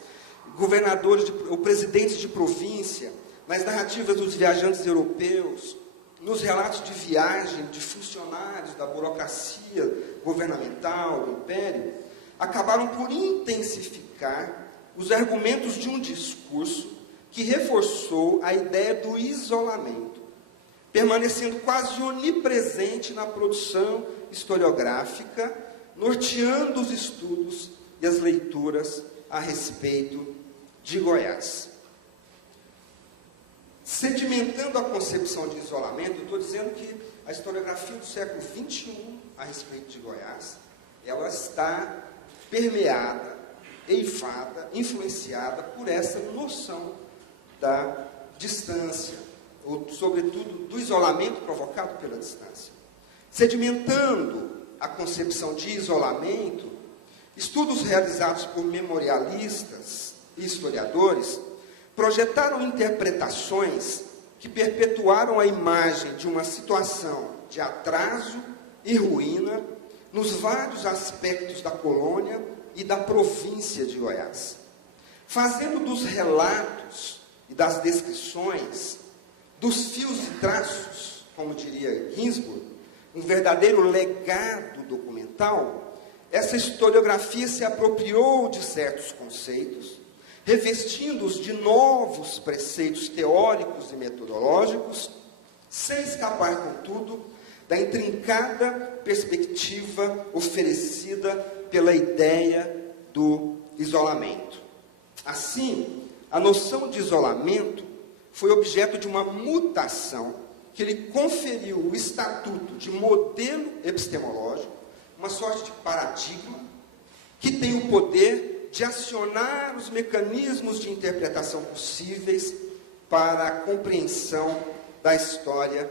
governadores, ou presidentes de província, nas narrativas dos viajantes europeus, nos relatos de viagem de funcionários da burocracia governamental do Império, acabaram por intensificar os argumentos de um discurso que reforçou a ideia do isolamento, permanecendo quase onipresente na produção historiográfica, norteando os estudos e as leituras a respeito de Goiás. Sedimentando a concepção de isolamento, eu estou dizendo que a historiografia do século XXI a respeito de Goiás, ela está permeada, eifada, influenciada por essa noção da distância, ou, sobretudo, do isolamento provocado pela distância. Sedimentando a concepção de isolamento, estudos realizados por memorialistas e historiadores projetaram interpretações que perpetuaram a imagem de uma situação de atraso e ruína nos vários aspectos da colônia e da província de Goiás, fazendo dos relatos e das descrições, dos fios e traços, como diria Ginsburg, um verdadeiro legado documental. Essa historiografia se apropriou de certos conceitos, revestindo-os de novos preceitos teóricos e metodológicos, sem escapar, contudo, da intrincada perspectiva oferecida pela ideia do isolamento. Assim, a noção de isolamento foi objeto de uma mutação que lhe conferiu o estatuto de modelo epistemológico, uma sorte de paradigma, que tem o poder de acionar os mecanismos de interpretação possíveis para a compreensão da história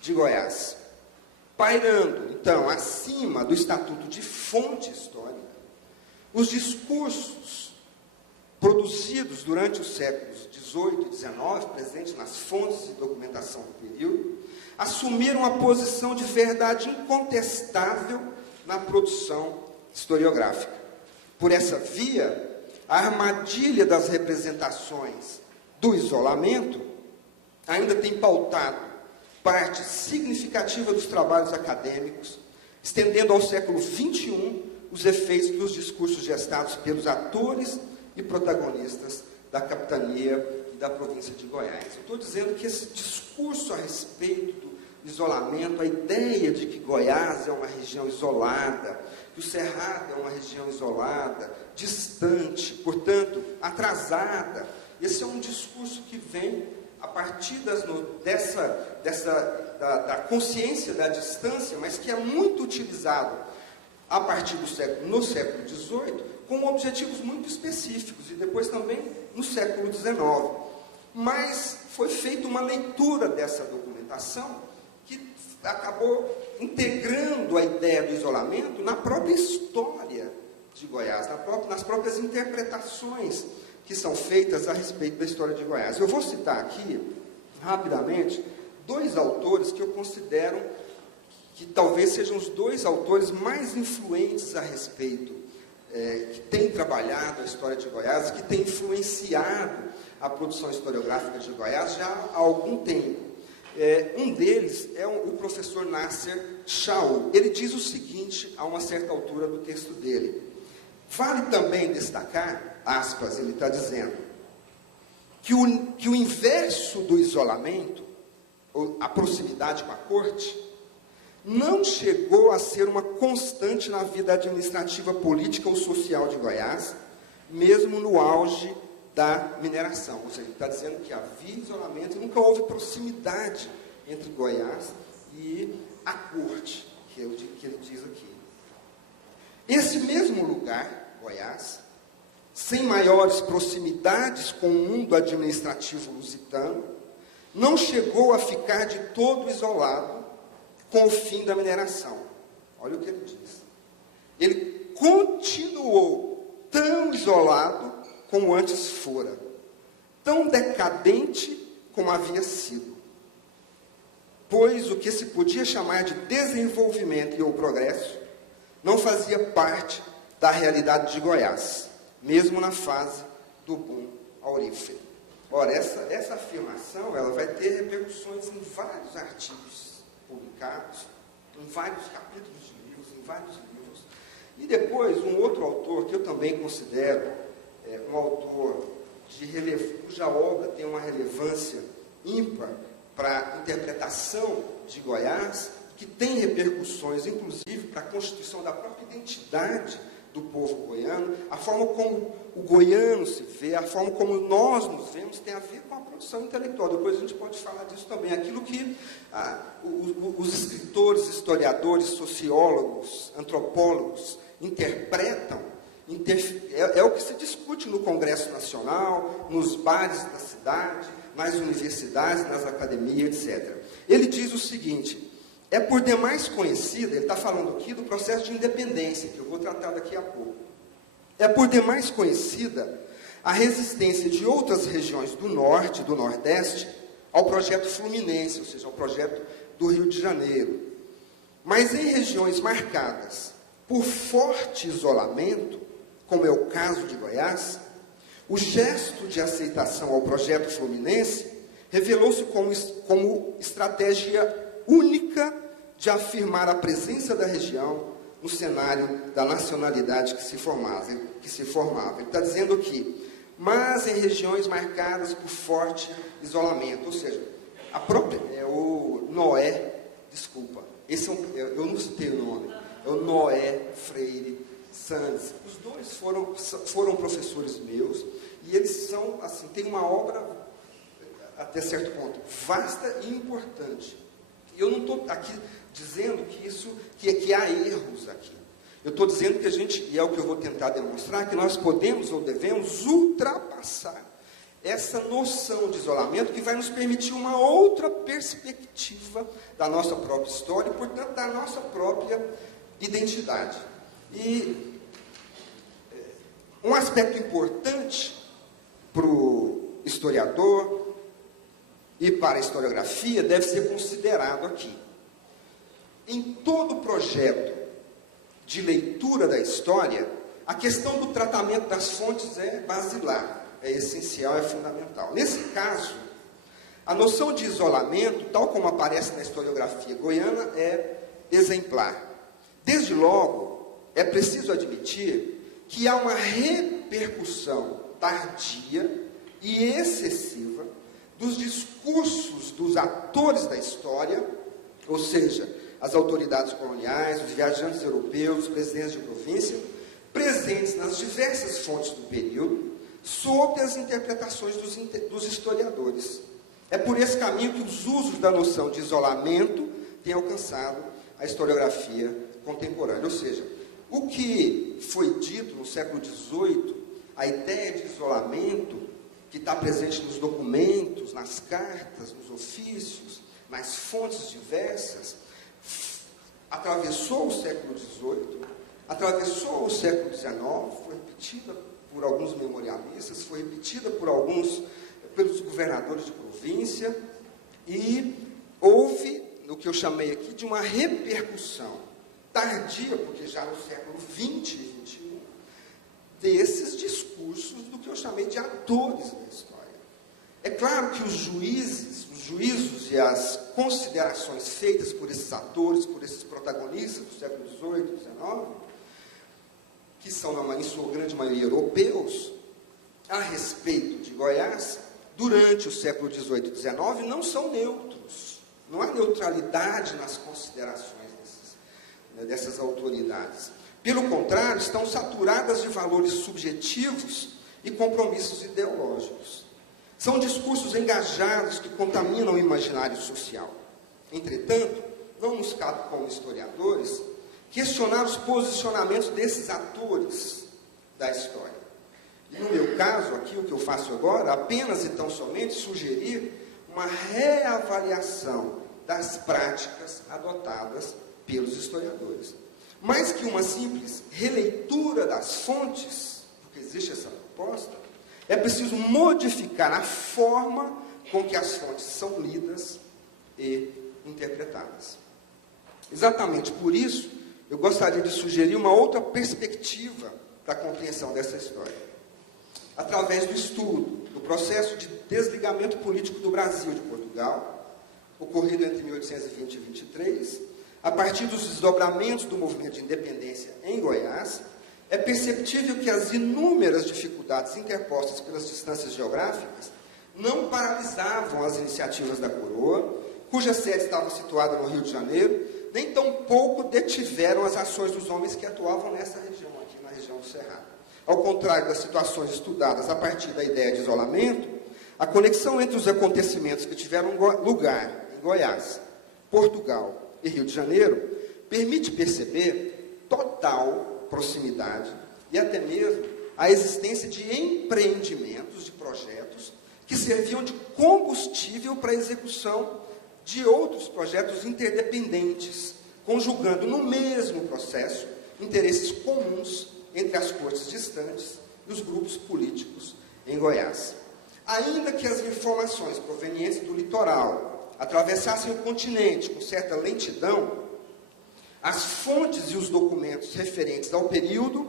de Goiás. Pairando, então, acima do estatuto de fonte histórica, os discursos produzidos durante os séculos XVIII e XIX, presentes nas fontes de documentação do período, assumiram a posição de verdade incontestável na produção historiográfica. Por essa via, a armadilha das representações do isolamento ainda tem pautado parte significativa dos trabalhos acadêmicos, estendendo ao século XXI os efeitos dos discursos gestados pelos atores e protagonistas da capitania e da província de Goiás. Eu estou dizendo que esse discurso a respeito do isolamento, a ideia de que Goiás é uma região isolada, que o Cerrado é uma região isolada, distante, portanto, atrasada, esse é um discurso que vem a partir da consciência da distância, mas que é muito utilizado a partir no século XVIII, com objetivos muito específicos, e depois também no século XIX. Mas foi feita uma leitura dessa documentação que acabou integrando a ideia do isolamento na própria história de Goiás, nas próprias interpretações que são feitas a respeito da história de Goiás. Eu vou citar aqui, rapidamente, dois autores que eu considero que talvez sejam os dois autores mais influentes a respeito, que têm trabalhado a história de Goiás, que têm influenciado a produção historiográfica de Goiás já há algum tempo. Um deles é o professor Nasser Shaul. Ele diz o seguinte, a uma certa altura do texto dele: vale também destacar, aspas, ele está dizendo, que o inverso do isolamento, ou a proximidade com a corte, não chegou a ser uma constante na vida administrativa, política ou social de Goiás, mesmo no auge da mineração. Ou seja, ele está dizendo que havia isolamento e nunca houve proximidade entre Goiás e a corte, que ele diz aqui. Esse mesmo lugar, Goiás, sem maiores proximidades com o mundo administrativo lusitano, não chegou a ficar de todo isolado com o fim da mineração. Olha o que ele diz. Ele continuou tão isolado como antes fora, tão decadente como havia sido. pois o que se podia chamar de desenvolvimento e ou progresso não fazia parte da realidade de Goiás, mesmo na fase do boom aurífero. Ora, essa afirmação ela vai ter repercussões em vários artigos publicados, em vários capítulos de livros, em vários livros. E depois, um outro autor, que eu também considero um autor cuja obra tem uma relevância ímpar para a interpretação de Goiás, que tem repercussões, inclusive, para a constituição da própria identidade do povo goiano, a forma como o goiano se vê, a forma como nós nos vemos, tem a ver com a produção intelectual. Depois a gente pode falar disso também. Aquilo que os escritores, historiadores, sociólogos, antropólogos interpretam, é o que se discute no Congresso Nacional, nos bares da cidade, nas universidades, nas academias, etc. Ele diz o seguinte: é por demais conhecida, ele está falando aqui do processo de independência, que eu vou tratar daqui a pouco. É por demais conhecida a resistência de outras regiões do Norte e do Nordeste ao projeto fluminense, ou seja, ao projeto do Rio de Janeiro. Mas em regiões marcadas por forte isolamento, como é o caso de Goiás, o gesto de aceitação ao projeto fluminense revelou-se como estratégia única de afirmar a presença da região no cenário da nacionalidade que se formava. Ele está dizendo aqui, mas em regiões marcadas por forte isolamento, ou seja, a própria, o Noé, desculpa, esse eu não citei o nome, é o Noé Freire Santos. Os dois foram professores meus, e eles são, assim, têm uma obra, até certo ponto, vasta e importante. Eu não estou aqui dizendo que há erros aqui. Eu estou dizendo que a gente, e é o que eu vou tentar demonstrar, que nós podemos ou devemos ultrapassar essa noção de isolamento que vai nos permitir uma outra perspectiva da nossa própria história e, portanto, da nossa própria identidade. E um aspecto importante para o historiador e para a historiografia deve ser considerado aqui. Em todo projeto de leitura da história, a questão do tratamento das fontes é basilar, é essencial, é fundamental. Nesse caso, a noção de isolamento, tal como aparece na historiografia goiana, é exemplar. Desde logo, é preciso admitir que há uma repercussão tardia e excessiva dos discursos dos atores da história, ou seja, as autoridades coloniais, os viajantes europeus, os presidentes de província, presentes nas diversas fontes do período, sob as interpretações dos historiadores. É por esse caminho que os usos da noção de isolamento têm alcançado a historiografia contemporânea. Ou seja, o que foi dito no século XVIII, a ideia de isolamento, que está presente nos documentos, nas cartas, nos ofícios, nas fontes diversas, atravessou o século XVIII, atravessou o século XIX, foi repetida por alguns memorialistas, foi repetida pelos governadores de província, e houve, no que eu chamei aqui, de uma repercussão tardia, porque já no século XX e XXI, desses discursos do que eu chamei de atores da história. É claro que os juízos e as considerações feitas por esses atores, por esses protagonistas do século XVIII e XIX, que são, em sua grande maioria, europeus, a respeito de Goiás, durante o século XVIII e XIX, não são neutros. Não há neutralidade nas considerações dessas autoridades. Pelo contrário, estão saturadas de valores subjetivos e compromissos ideológicos. São discursos engajados que contaminam o imaginário social. Entretanto, não nos cabe, como historiadores, questionar os posicionamentos desses atores da história. E no meu caso, aqui o que eu faço agora, apenas e tão somente sugerir uma reavaliação das práticas adotadas pelos historiadores. Mais que uma simples releitura das fontes, porque existe essa proposta, é preciso modificar a forma com que as fontes são lidas e interpretadas. fundamentadas. Exatamente por isso, eu gostaria de sugerir uma outra perspectiva para a compreensão dessa história. Através do estudo do processo de desligamento político do Brasil de Portugal, ocorrido entre 1820 e 23, a partir dos desdobramentos do movimento de independência em Goiás, é perceptível que as inúmeras dificuldades interpostas pelas distâncias geográficas não paralisavam as iniciativas da coroa, cuja sede estava situada no Rio de Janeiro, nem tampouco detiveram as ações dos homens que atuavam nessa região, aqui na região do Cerrado. Ao contrário das situações estudadas a partir da ideia de isolamento, a conexão entre os acontecimentos que tiveram lugar em Goiás, Portugal e Rio de Janeiro permite perceber total proximidade e até mesmo a existência de empreendimentos, de projetos, que serviam de combustível para a execução de outros projetos interdependentes, conjugando no mesmo processo interesses comuns entre as cortes distantes e os grupos políticos em Goiás. Ainda que as informações provenientes do litoral atravessassem o continente com certa lentidão, as fontes e os documentos referentes ao período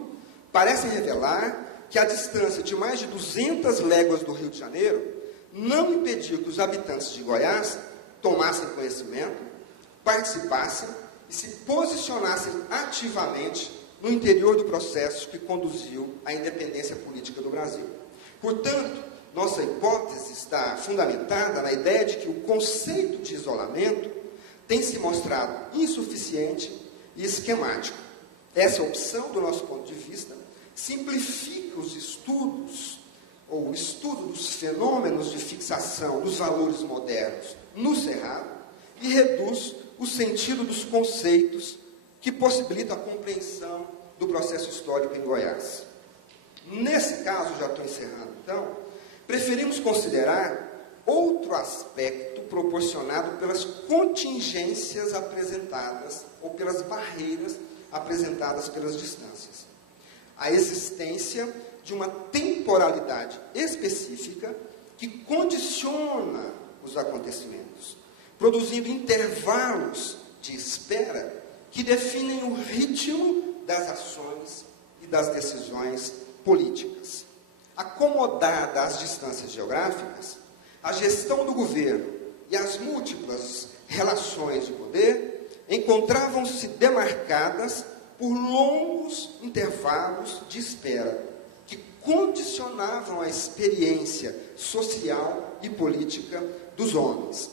parecem revelar que a distância de mais de 200 léguas do Rio de Janeiro não impediu que os habitantes de Goiás tomassem conhecimento, participassem e se posicionassem ativamente no interior do processo que conduziu à independência política do Brasil. Portanto, nossa hipótese está fundamentada na ideia de que o conceito de isolamento tem se mostrado insuficiente e esquemático. Essa opção, do nosso ponto de vista, simplifica os estudos, ou o estudo dos fenômenos de fixação dos valores modernos no Cerrado, e reduz o sentido dos conceitos que possibilitam a compreensão do processo histórico em Goiás. Nesse caso, já estou encerrando então, preferimos considerar outro aspecto proporcionado pelas contingências apresentadas, ou pelas barreiras apresentadas pelas distâncias. A existência de uma temporalidade específica que condiciona os acontecimentos, produzindo intervalos de espera que definem o ritmo das ações e das decisões políticas. Acomodada às distâncias geográficas, a gestão do governo e as múltiplas relações de poder encontravam-se demarcadas por longos intervalos de espera, que condicionavam a experiência social e política dos homens.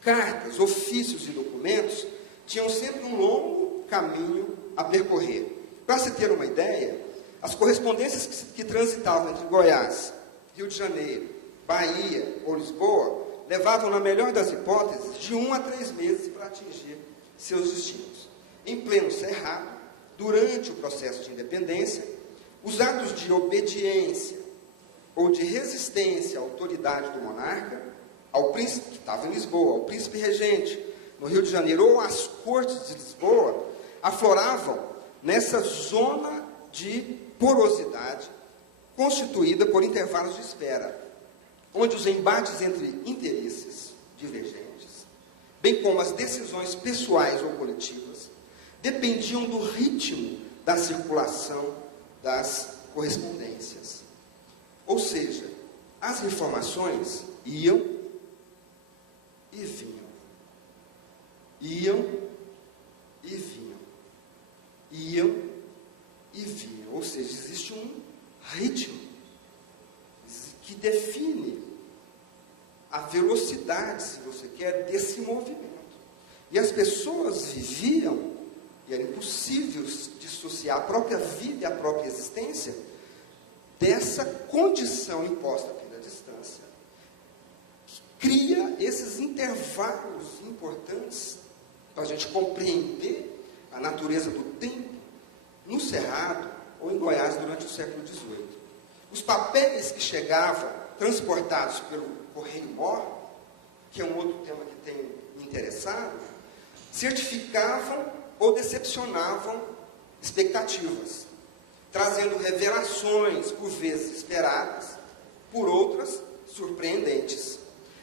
Cartas, ofícios e documentos tinham sempre um longo caminho a percorrer. Para se ter uma ideia, as correspondências que transitavam entre Goiás, Rio de Janeiro, Bahia ou Lisboa levavam, na melhor das hipóteses, de 1 a 3 meses para atingir seus destinos. Em pleno Cerrado, durante o processo de independência, os atos de obediência ou de resistência à autoridade do monarca, ao príncipe que estava em Lisboa, ao príncipe regente no Rio de Janeiro ou às cortes de Lisboa, afloravam nessa zona de porosidade constituída por intervalos de espera, onde os embates entre interesses divergentes, bem como as decisões pessoais ou coletivas, dependiam do ritmo da circulação das correspondências. Ou seja, as informações iam e vinham. Iam e vinham. Iam e vinham. Ou seja, existe um ritmo que define a velocidade, se você quer, desse movimento. E as pessoas viviam, e era impossível dissociar a própria vida e a própria existência dessa condição imposta pela distância, que cria esses intervalos importantes para a gente compreender a natureza do tempo no Cerrado ou em Goiás durante o século XVIII. Os papéis que chegavam, transportados pelo Correio-Mor, que é um outro tema que tem me interessado, certificavam ou decepcionavam expectativas, trazendo revelações, por vezes esperadas, por outras surpreendentes.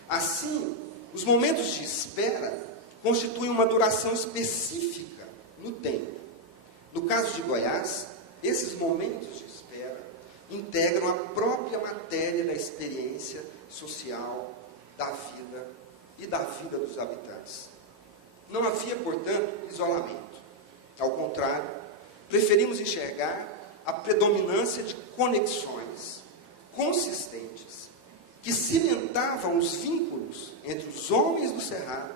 Assim, os momentos de espera constituem uma duração específica no tempo. No caso de Goiás, esses momentos de espera integram a própria matéria da experiência social, da vida e da vida dos habitantes. Não havia, portanto, isolamento. Ao contrário, preferimos enxergar a predominância de conexões consistentes que cimentavam os vínculos entre os homens do Cerrado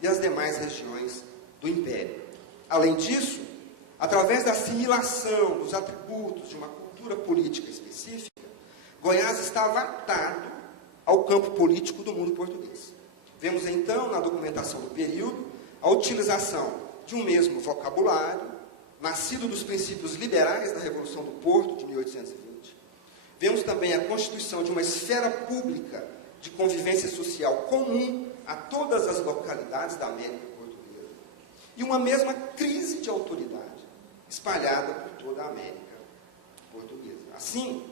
e as demais regiões do Império. Além disso, através da assimilação dos atributos de uma cultura política específica, Goiás estava atado ao campo político do mundo português. Vemos então, na documentação do período, a utilização de um mesmo vocabulário, nascido dos princípios liberais da Revolução do Porto, de 1820. Vemos também a constituição de uma esfera pública de convivência social comum a todas as localidades da América Portuguesa. E uma mesma crise de autoridade espalhada por toda a América Portuguesa. Assim,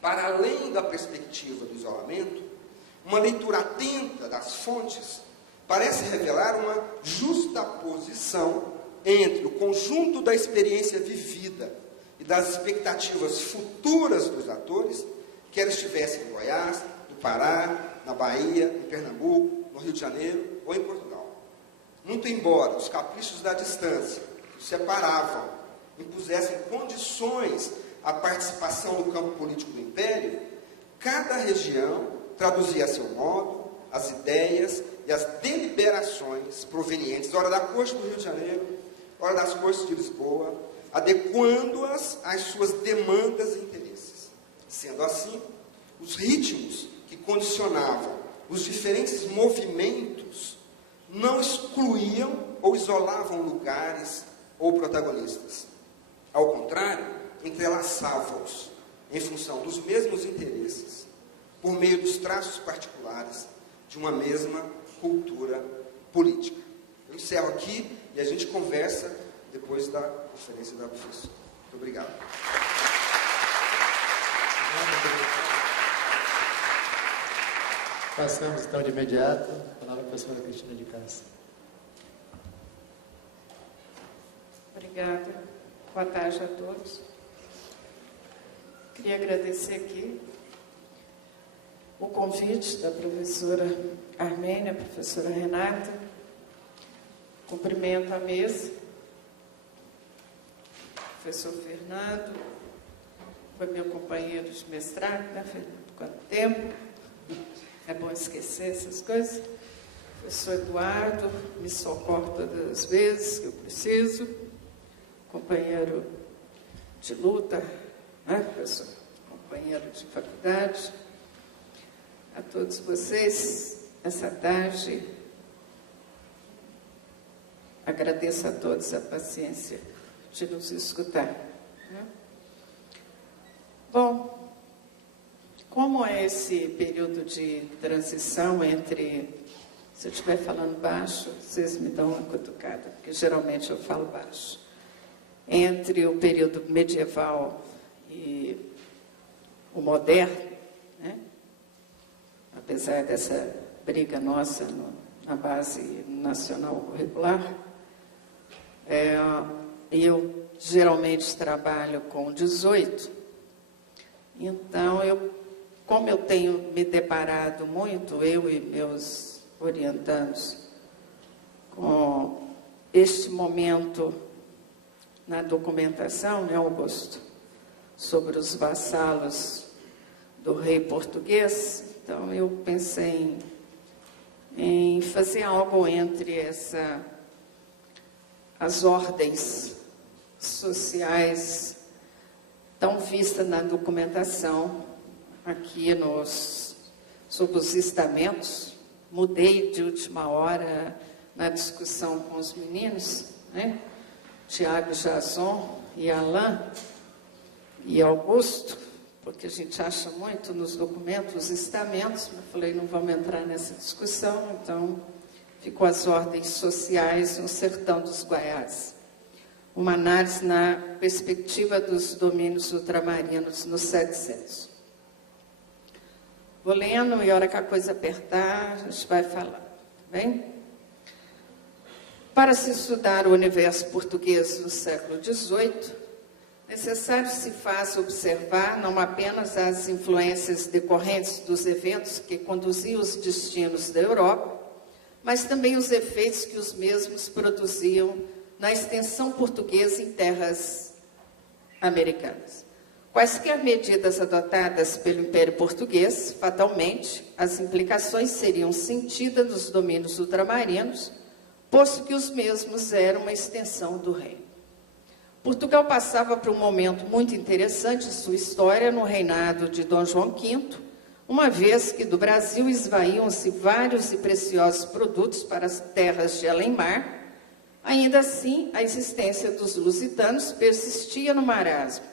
para além da perspectiva do isolamento, uma leitura atenta das fontes parece revelar uma justaposição entre o conjunto da experiência vivida e das expectativas futuras dos atores, quer estivessem em Goiás, no Pará, na Bahia, em Pernambuco, no Rio de Janeiro ou em Portugal. Muito embora os caprichos da distância que os separavam impusessem condições à participação do campo político do Império, cada região traduzia a seu modo as ideias e as deliberações provenientes, ora da Corte do Rio de Janeiro, ora das Cortes de Lisboa, adequando-as às suas demandas e interesses. Sendo assim, os ritmos que condicionavam os diferentes movimentos não excluíam ou isolavam lugares ou protagonistas. Ao contrário, entrelaçavam-os em função dos mesmos interesses, por meio dos traços particulares de uma mesma cultura política. Eu encerro aqui e a gente conversa depois da conferência da professora. Muito obrigado. Passamos então de imediato a palavra à professora Cristina de Cássia. Obrigada. Boa tarde a todos. Queria agradecer aqui o convite da professora Armênia, a professora Renata. Cumprimento a mesa. Professor Fernando, foi meu companheiro de mestrado, né, Fernando? Quanto tempo? É bom esquecer essas coisas. Professor Eduardo, me socorre todas as vezes que eu preciso. Companheiro de luta, né, professor? Companheiro de faculdade. A todos vocês, essa tarde, agradeço a todos a paciência de nos escutar. Bom, como é esse período de transição entre... Se eu estiver falando baixo, vocês me dão uma cutucada, porque geralmente eu falo baixo. Entre o período medieval e o moderno, né? Apesar dessa briga nossa na base nacional curricular, eu geralmente trabalho com 18, então como eu tenho me deparado muito, eu e meus orientandos, com este momento na documentação, né, Augusto, sobre os vassalos do rei português, então eu pensei em fazer algo entre as ordens sociais tão vistas na documentação, aqui sobre os estamentos. Mudei de última hora na discussão com os meninos, né? Tiago, Jason e Alain e Augusto, porque a gente acha muito nos documentos os estamentos. Eu falei, não vamos entrar nessa discussão, então ficou as ordens sociais no sertão dos Goiás. Uma análise na perspectiva dos domínios ultramarinos nos 700. Vou lendo e a hora que a coisa apertar, a gente vai falar, tá bem? Para se estudar o universo português do século XVIII, necessário se faz observar não apenas as influências decorrentes dos eventos que conduziam os destinos da Europa, mas também os efeitos que os mesmos produziam na extensão portuguesa em terras americanas. Quaisquer medidas adotadas pelo Império Português, fatalmente, as implicações seriam sentidas nos domínios ultramarinos, posto que os mesmos eram uma extensão do reino. Portugal passava por um momento muito interessante em sua história no reinado de Dom João V, uma vez que do Brasil esvaíam-se vários e preciosos produtos para as terras de além-mar. Ainda assim, a existência dos lusitanos persistia no marasmo.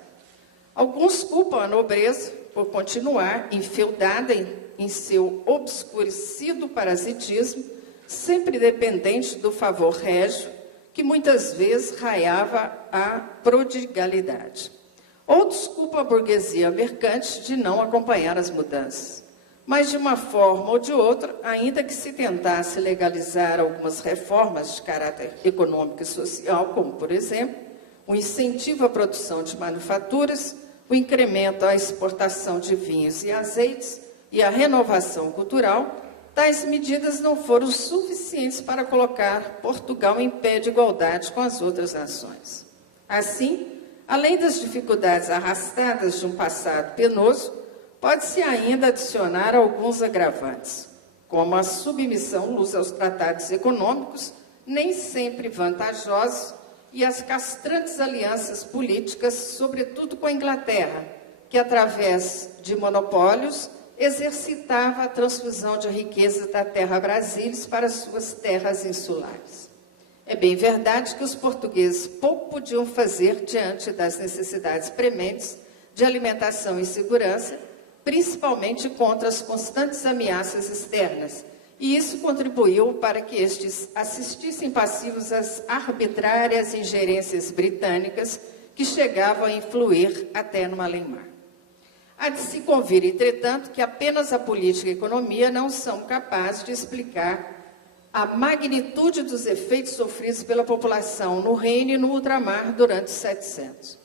Alguns culpam a nobreza por continuar enfeudada em seu obscurecido parasitismo, sempre dependente do favor régio, que muitas vezes raiava a prodigalidade. Outros culpam a burguesia mercante de não acompanhar as mudanças. Mas, de uma forma ou de outra, ainda que se tentasse legalizar algumas reformas de caráter econômico e social, como, por exemplo, o incentivo à produção de manufaturas, o incremento à exportação de vinhos e azeites e a renovação cultural, tais medidas não foram suficientes para colocar Portugal em pé de igualdade com as outras nações. Assim, além das dificuldades arrastadas de um passado penoso, pode-se ainda adicionar alguns agravantes, como a submissão lusa aos tratados econômicos, nem sempre vantajosos, e as castrantes alianças políticas, sobretudo com a Inglaterra, que, através de monopólios, exercitava a transfusão de riqueza da terra brasilis para suas terras insulares. É bem verdade que os portugueses pouco podiam fazer diante das necessidades prementes de alimentação e segurança, principalmente contra as constantes ameaças externas, e isso contribuiu para que estes assistissem passivos às arbitrárias ingerências britânicas que chegavam a influir até no além-mar. Há de se convir, entretanto, que apenas a política e a economia não são capazes de explicar a magnitude dos efeitos sofridos pela população no reino e no ultramar durante os 700.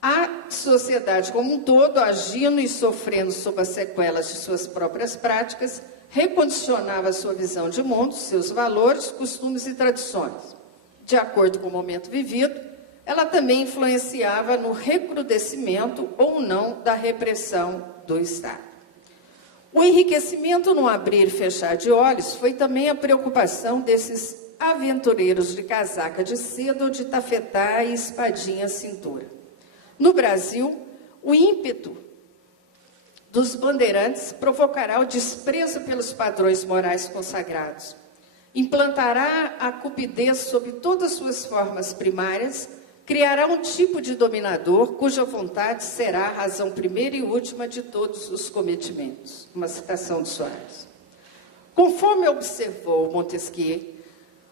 A sociedade como um todo, agindo e sofrendo sob as sequelas de suas próprias práticas, recondicionava sua visão de mundo, seus valores, costumes e tradições. De acordo com o momento vivido, ela também influenciava no recrudescimento ou não da repressão do Estado. O enriquecimento no abrir e fechar de olhos foi também a preocupação desses aventureiros de casaca de seda ou de tafetá e espadinha à cintura. No Brasil, o ímpeto dos bandeirantes provocará o desprezo pelos padrões morais consagrados, implantará a cupidez sob todas as suas formas primárias, criará um tipo de dominador cuja vontade será a razão primeira e última de todos os cometimentos. Uma citação de Soares. Conforme observou Montesquieu,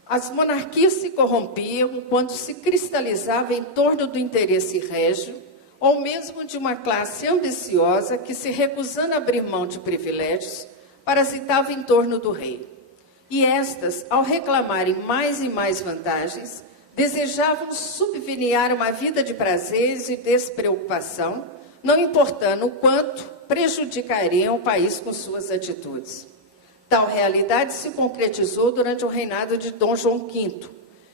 as monarquias se corrompiam quando se cristalizava em torno do interesse régio, ou mesmo de uma classe ambiciosa que, se recusando a abrir mão de privilégios, parasitava em torno do rei. E estas, ao reclamarem mais e mais vantagens, desejavam subveniar uma vida de prazeres e despreocupação, não importando o quanto prejudicariam o país com suas atitudes. Tal realidade se concretizou durante o reinado de Dom João V,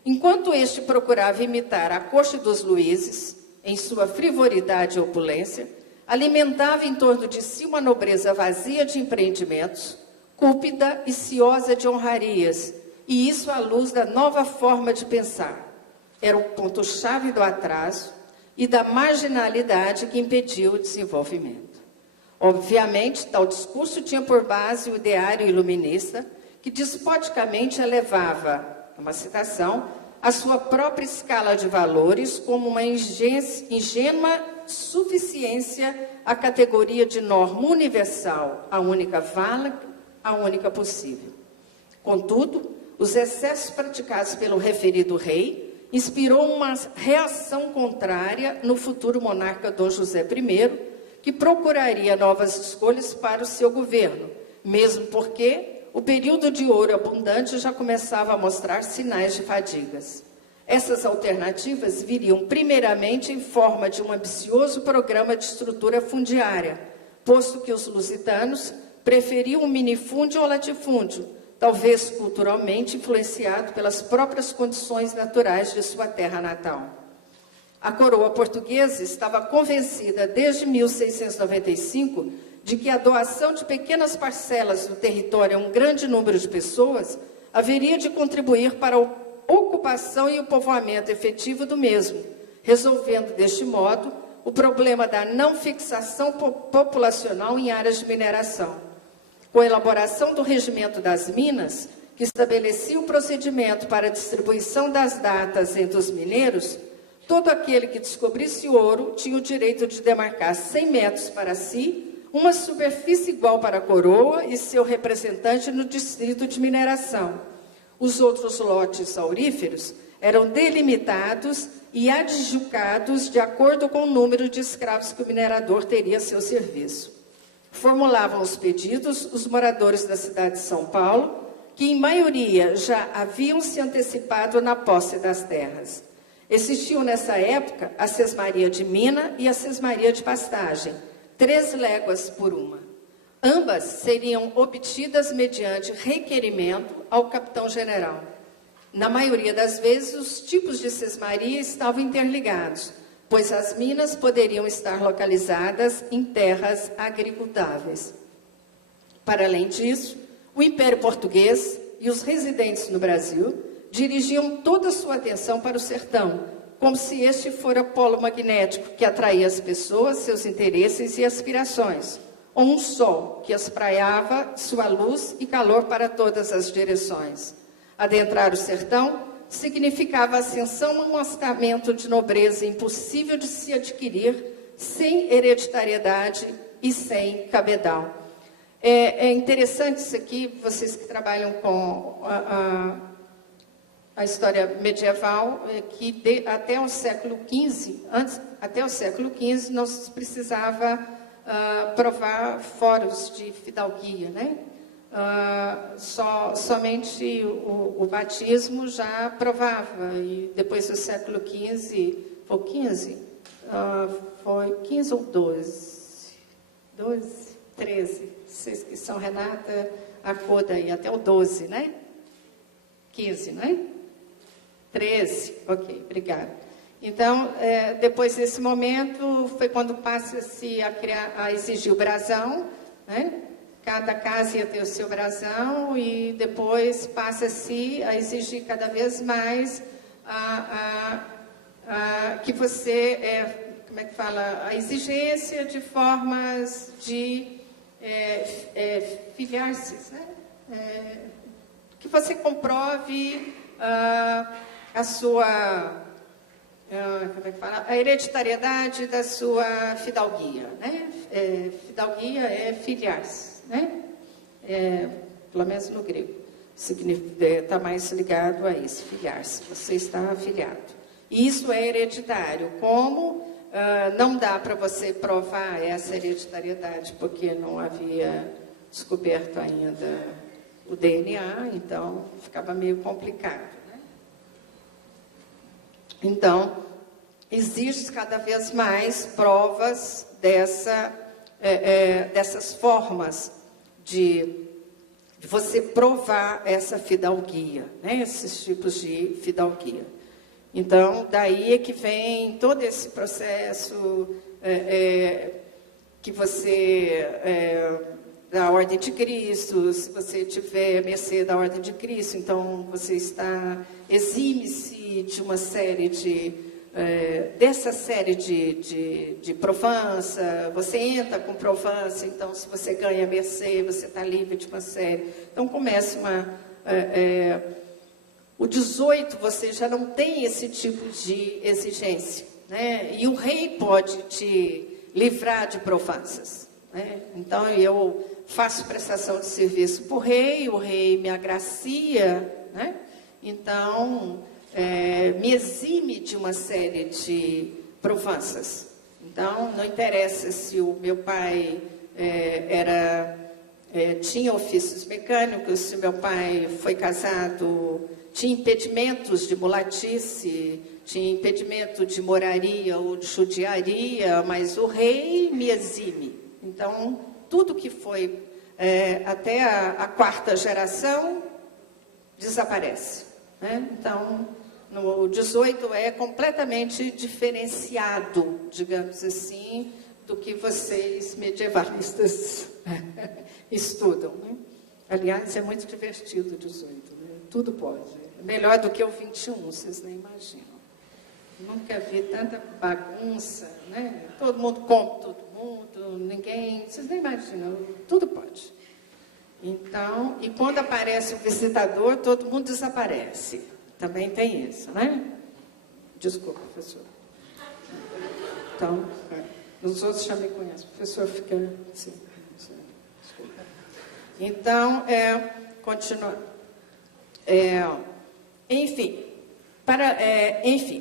enquanto este procurava imitar a corte dos Luíses, em sua frivolidade e opulência, alimentava em torno de si uma nobreza vazia de empreendimentos, cúpida e ciosa de honrarias, e isso à luz da nova forma de pensar. Era o ponto-chave do atraso e da marginalidade que impediu o desenvolvimento. Obviamente, tal discurso tinha por base o ideário iluminista, que despoticamente elevava, uma citação, a sua própria escala de valores como uma ingênua suficiência à categoria de norma universal, a única válida, a única possível. Contudo, os excessos praticados pelo referido rei inspirou uma reação contrária no futuro monarca Dom José I, que procuraria novas escolhas para o seu governo, mesmo porque o período de ouro abundante já começava a mostrar sinais de fadigas. Essas alternativas viriam primeiramente em forma de um ambicioso programa de estrutura fundiária, posto que os lusitanos preferiam o minifúndio ao latifúndio, talvez culturalmente influenciado pelas próprias condições naturais de sua terra natal. A coroa portuguesa estava convencida desde 1695 de que a doação de pequenas parcelas do território a um grande número de pessoas haveria de contribuir para a ocupação e o povoamento efetivo do mesmo, resolvendo deste modo o problema da não fixação populacional em áreas de mineração. Com a elaboração do Regimento das Minas, que estabelecia o procedimento para a distribuição das datas entre os mineiros, todo aquele que descobrisse ouro tinha o direito de demarcar 100 metros para si, uma superfície igual para a coroa e seu representante no distrito de mineração. Os outros lotes auríferos eram delimitados e adjudicados de acordo com o número de escravos que o minerador teria a seu serviço. Formulavam os pedidos os moradores da cidade de São Paulo, que em maioria já haviam se antecipado na posse das terras. Existiam nessa época a sesmaria de mina e a sesmaria de pastagem, 3 léguas por uma. Ambas seriam obtidas mediante requerimento ao capitão-general. Na maioria das vezes, os tipos de sesmaria estavam interligados, pois as minas poderiam estar localizadas em terras agricultáveis. Para além disso, o Império Português e os residentes no Brasil dirigiam toda a sua atenção para o sertão, como se este fora polo magnético que atraía as pessoas, seus interesses e aspirações, ou um sol que espraiava sua luz e calor para todas as direções. Adentrar o sertão significava ascensão a um estamento de nobreza impossível de se adquirir sem hereditariedade e sem cabedal. É interessante isso aqui, vocês que trabalham com a história medieval, que até o século XV, até o século XV, não se precisava provar foros de fidalguia, né? Somente o batismo já provava, e depois do século XV, foi 15? Foi 15 ou 12? 12, 13, vocês que são Renata, acorda aí, até o 12, né? 15, né? 13, ok, obrigada. Então, depois desse momento, foi quando passa-se a exigir o brasão, né? Cada casa ia ter o seu brasão e depois passa-se a exigir cada vez mais que você, como é que fala, a exigência de formas de filiar-se, né? Que você comprove a sua, como é que fala, a hereditariedade da sua fidalguia, né? Fidalguia é filiar-se, né? Pelo menos no grego, está mais ligado a isso, filiar-se, você está afiliado. Isso é hereditário, como não dá para você provar essa hereditariedade, porque não havia descoberto ainda o DNA, então ficava meio complicado, né? Então, existem cada vez mais provas dessas formas de você provar essa fidalguia, né? Esses tipos de fidalguia. Então, daí é que vem todo esse processo que você, da Ordem de Cristo, se você tiver mercê da Ordem de Cristo, então você exime-se de uma série dessa série de provança, você entra com provança, então se você ganha mercê, você está livre de uma série. Então começa o 18, você já não tem esse tipo de exigência, né? E o rei pode te livrar de provanças, né? Então eu faço prestação de serviço para o rei me agracia, né? Então me exime de uma série de provanças. Então, não interessa se o meu pai era tinha ofícios mecânicos. Se meu pai foi casado, tinha impedimentos de mulatice, tinha impedimento de moraria ou de judiaria, mas o rei me exime. Então, tudo que foi até a quarta geração desaparece, né? Então, no 18 é completamente diferenciado, digamos assim, do que vocês medievalistas estudam, né? Aliás, é muito divertido o 18, né? Tudo pode. É melhor do que o 21, vocês nem imaginam. Nunca vi tanta bagunça, né? Todo mundo come todo mundo, ninguém... Vocês nem imaginam, tudo pode. Então, e quando aparece o visitador, todo mundo desaparece. Também tem isso, né? Desculpa, professor. Então, os outros já me conhecem. O professor fica assim. Desculpa. Então, continuando. Enfim,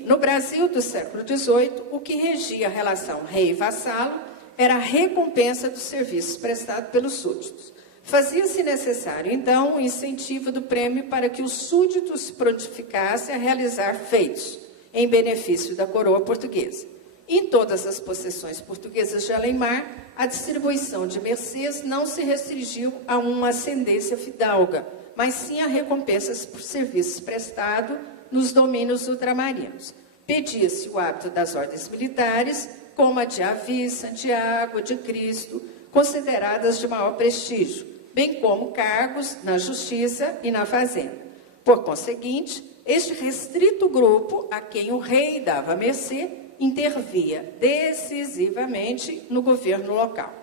no Brasil do século XVIII, o que regia a relação rei-vassalo era a recompensa dos serviços prestados pelos súditos. Fazia-se necessário, então, o incentivo do prêmio para que os súditos se prontificassem a realizar feitos em benefício da coroa portuguesa. Em todas as possessões portuguesas de além-mar, a distribuição de mercês não se restringiu a uma ascendência fidalga, mas sim a recompensas por serviços prestados nos domínios ultramarinos. Pedia-se o hábito das ordens militares, como a de Avis, Santiago, de Cristo, consideradas de maior prestígio, bem como cargos na justiça e na fazenda. Por conseguinte, este restrito grupo, a quem o rei dava mercê, intervia decisivamente no governo local.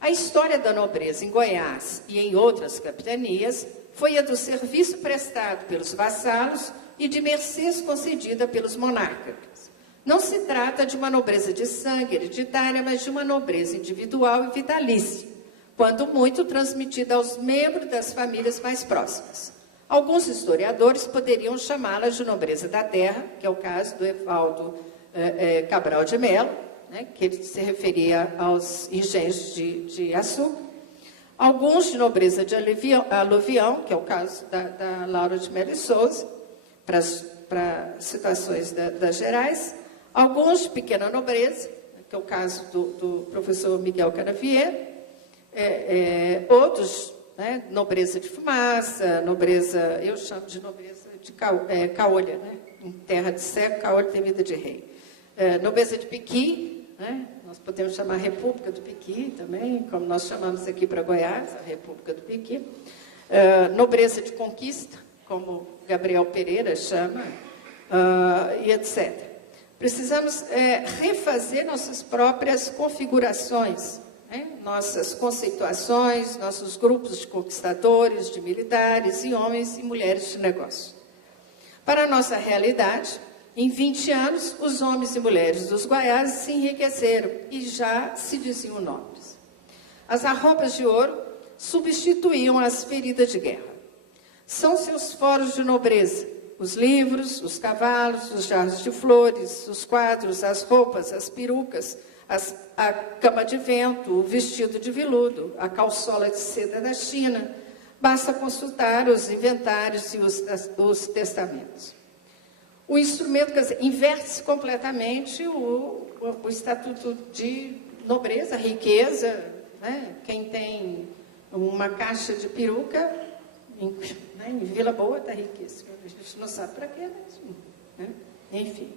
A história da nobreza em Goiás e em outras capitanias foi a do serviço prestado pelos vassalos e de mercês concedida pelos monarcas. Não se trata de uma nobreza de sangue hereditária, mas de uma nobreza individual e vitalícia, quando muito transmitida aos membros das famílias mais próximas. Alguns historiadores poderiam chamá-la de nobreza da terra, que é o caso do Evaldo Cabral de Melo, né, que ele se referia aos engenhos de açúcar. Alguns de nobreza de aluvião, que é o caso da Laura de Melo e Souza, para situações das Gerais. Alguns de pequena nobreza, que é o caso do professor Miguel Canavieira. Outros, né, nobreza de fumaça, nobreza, eu chamo de nobreza de caolha, né? Em terra de cego, caolha tem vida de rei. Nobreza de Piqui, né? Nós podemos chamar a República do Piqui também, como nós chamamos aqui para Goiás, a República do Piqui. Nobreza de conquista, como Gabriel Pereira chama, e etc. Precisamos refazer nossas próprias configurações, né? Nossas conceituações, nossos grupos de conquistadores, de militares e homens e mulheres de negócio. Para a nossa realidade, em 20 anos, os homens e mulheres dos Goiás se enriqueceram e já se diziam nobres. As arrobas de ouro substituíam as feridas de guerra. São seus foros de nobreza, os livros, os cavalos, os jarros de flores, os quadros, as roupas, as perucas, a cama de vento, o vestido de veludo, a calçola de seda da China. Basta consultar os inventários e os testamentos. O instrumento, quer dizer, inverte-se completamente o estatuto de nobreza, riqueza, né? Quem tem uma caixa de peruca, em Vila Boa está riquíssimo. A gente não sabe para quê mesmo, né? Enfim.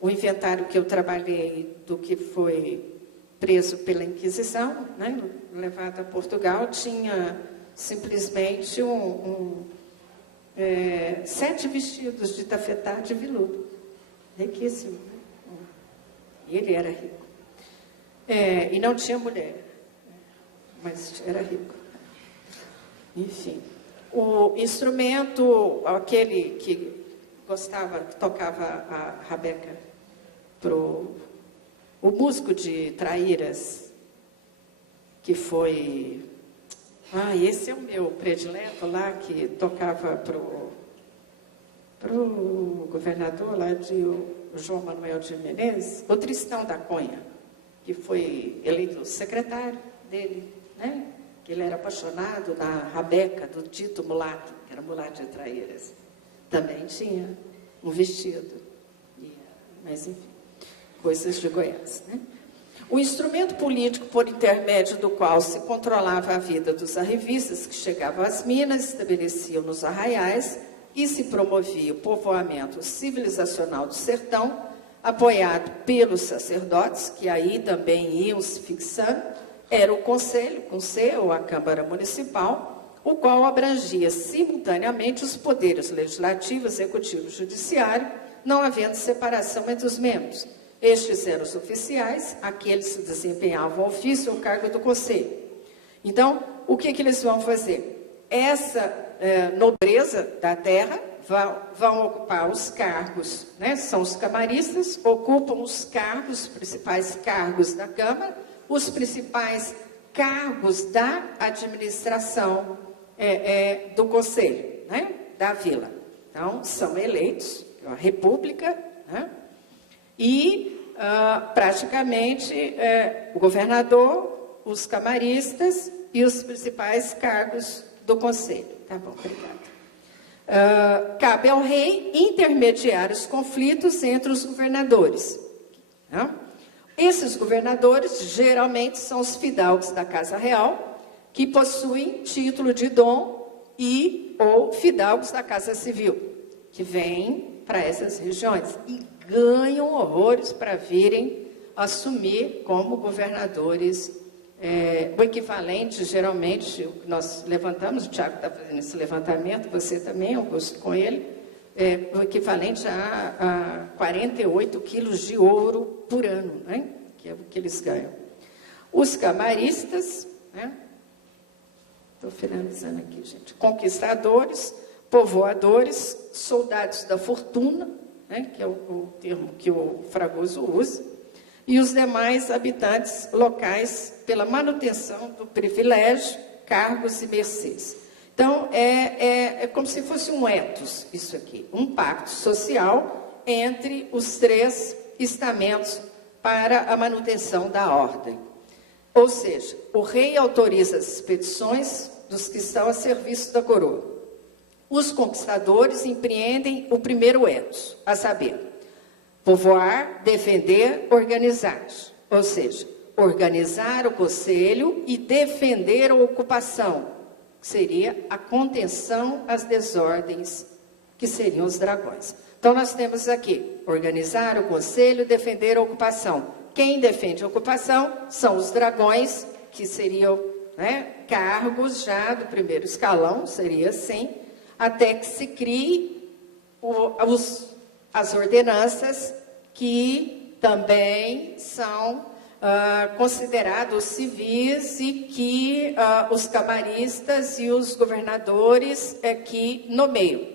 O inventário que eu trabalhei do que foi preso pela Inquisição, né, levado a Portugal, tinha simplesmente 7 vestidos de tafetá de veludo. Riquíssimo. Né? E ele era rico. E não tinha mulher, mas era rico. Enfim. O instrumento, aquele que tocava a rabeca o músico de Traíras, que foi... esse é o meu predileto lá, que tocava para o governador lá de João Manuel de Menezes, o Tristão da Cunha, que foi eleito secretário dele, né? Que ele era apaixonado na rabeca do Tito Mulato, que era mulato de Traíras. Também tinha um vestido. Mas, enfim, coisas de Goiás, né? O instrumento político por intermédio do qual se controlava a vida dos arrivistas que chegavam às minas, estabeleciam nos arraiais e se promovia o povoamento civilizacional do sertão, apoiado pelos sacerdotes, que aí também iam se fixando, era o Conselho, com C, ou a Câmara Municipal, o qual abrangia simultaneamente os poderes legislativo, executivo e judiciário, não havendo separação entre os membros. Estes eram os oficiais, aqueles que desempenhavam o ofício ou cargo do Conselho. Então, o que eles vão fazer? Essa nobreza da terra vão ocupar os cargos, né? São os camaristas, ocupam os cargos, os principais cargos da Câmara, os principais cargos da administração do Conselho, né? Da vila. Então, são eleitos, a República, né? E, praticamente, o governador, os camaristas e os principais cargos do Conselho. Tá bom, obrigada. Cabe ao rei intermediar os conflitos entre os governadores. Né? Esses governadores, geralmente, são os fidalgos da Casa Real, que possuem título de dom ou fidalgos da Casa Civil, que vêm para essas regiões e ganham horrores para virem assumir como governadores, o equivalente, geralmente, nós levantamos, o Tiago está fazendo esse levantamento, você também, Augusto, com ele, o equivalente a 48 quilos de ouro por ano, né? Que é o que eles ganham. Os camaristas, né? Estou finalizando aqui, gente, conquistadores, povoadores, soldados da fortuna, né, que é o termo que o Fragoso usa, e os demais habitantes locais pela manutenção do privilégio, cargos e mercês. Então, é como se fosse um ethos, isso aqui, um pacto social entre os três estamentos para a manutenção da ordem. Ou seja, o rei autoriza as expedições dos que estão a serviço da coroa. Os conquistadores empreendem o primeiro ethos, a saber, povoar, defender, organizar. Ou seja, organizar o conselho e defender a ocupação, que seria a contenção às desordens, que seriam os dragões. Então, nós temos aqui, organizar o conselho e defender a ocupação. Quem defende a ocupação são os dragões, que seriam, né, cargos já do primeiro escalão, seria assim, até que se crie as ordenanças, que também são considerados civis e que os camaristas e os governadores que nomeiam.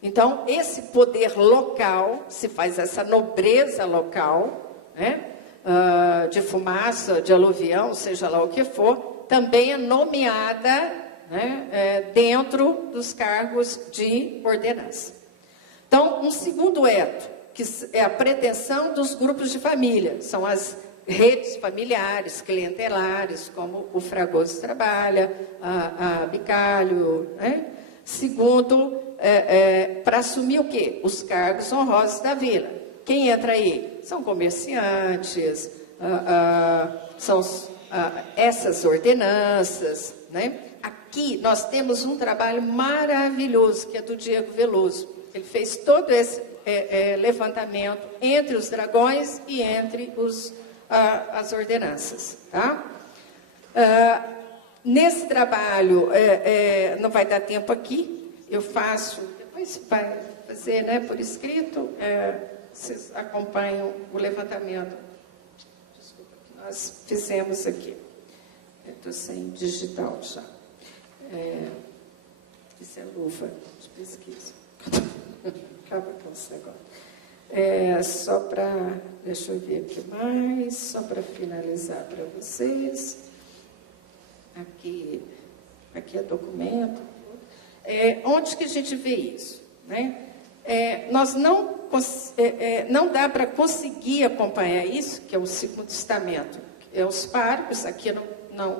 Então, esse poder local, se faz essa nobreza local, né, de fumaça, de aluvião, seja lá o que for, também é nomeada, né, dentro dos cargos de ordenança. Então, um segundo ethos, que é a pretensão dos grupos de família, são as redes familiares, clientelares, como o Fragoso trabalha, a Bicalho, né? Segundo, para assumir o quê? Os cargos honrosos da vila. Quem entra aí? São comerciantes, são essas ordenanças, né? Aqui nós temos um trabalho maravilhoso, que é do Diego Veloso. Ele fez todo esse levantamento entre os dragões e entre as ordenanças. Tá? Nesse trabalho, não vai dar tempo aqui, eu faço, depois vai fazer, né, por escrito, vocês acompanham o levantamento. Desculpa, que nós fizemos aqui. Estou sem digital já. Isso é luva de pesquisa. Acaba com isso agora. Só para, deixa eu ver aqui mais, só para finalizar para vocês. Aqui é documento. Onde que a gente vê isso? Né? não dá para conseguir acompanhar isso, que é o segundo estamento. Os párocos, aqui eu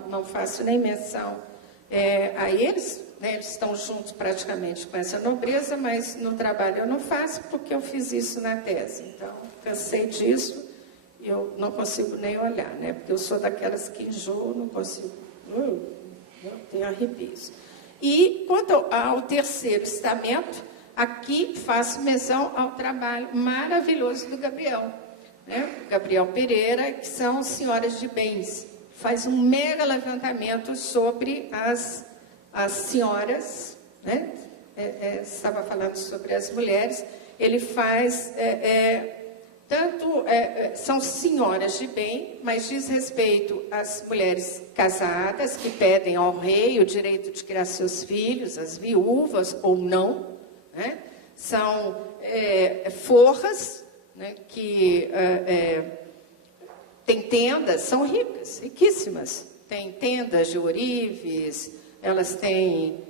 não faço nem menção a eles, né, eles estão juntos praticamente com essa nobreza, mas no trabalho eu não faço, porque eu fiz isso na tese. Então, cansei disso, e eu não consigo nem olhar, né, porque eu sou daquelas que enjoo, não consigo, eu tenho arrepios. E, quanto ao terceiro estamento, aqui faço menção ao trabalho maravilhoso do Gabriel, né? Gabriel Pereira, que são senhoras de bens. Faz um mega levantamento sobre as senhoras, né? Estava falando sobre as mulheres. Ele faz, são senhoras de bem, mas diz respeito às mulheres casadas, que pedem ao rei o direito de criar seus filhos, as viúvas ou não, né? São forras, né, que têm tendas, são ricas, riquíssimas. Tem tendas de ourives, elas têm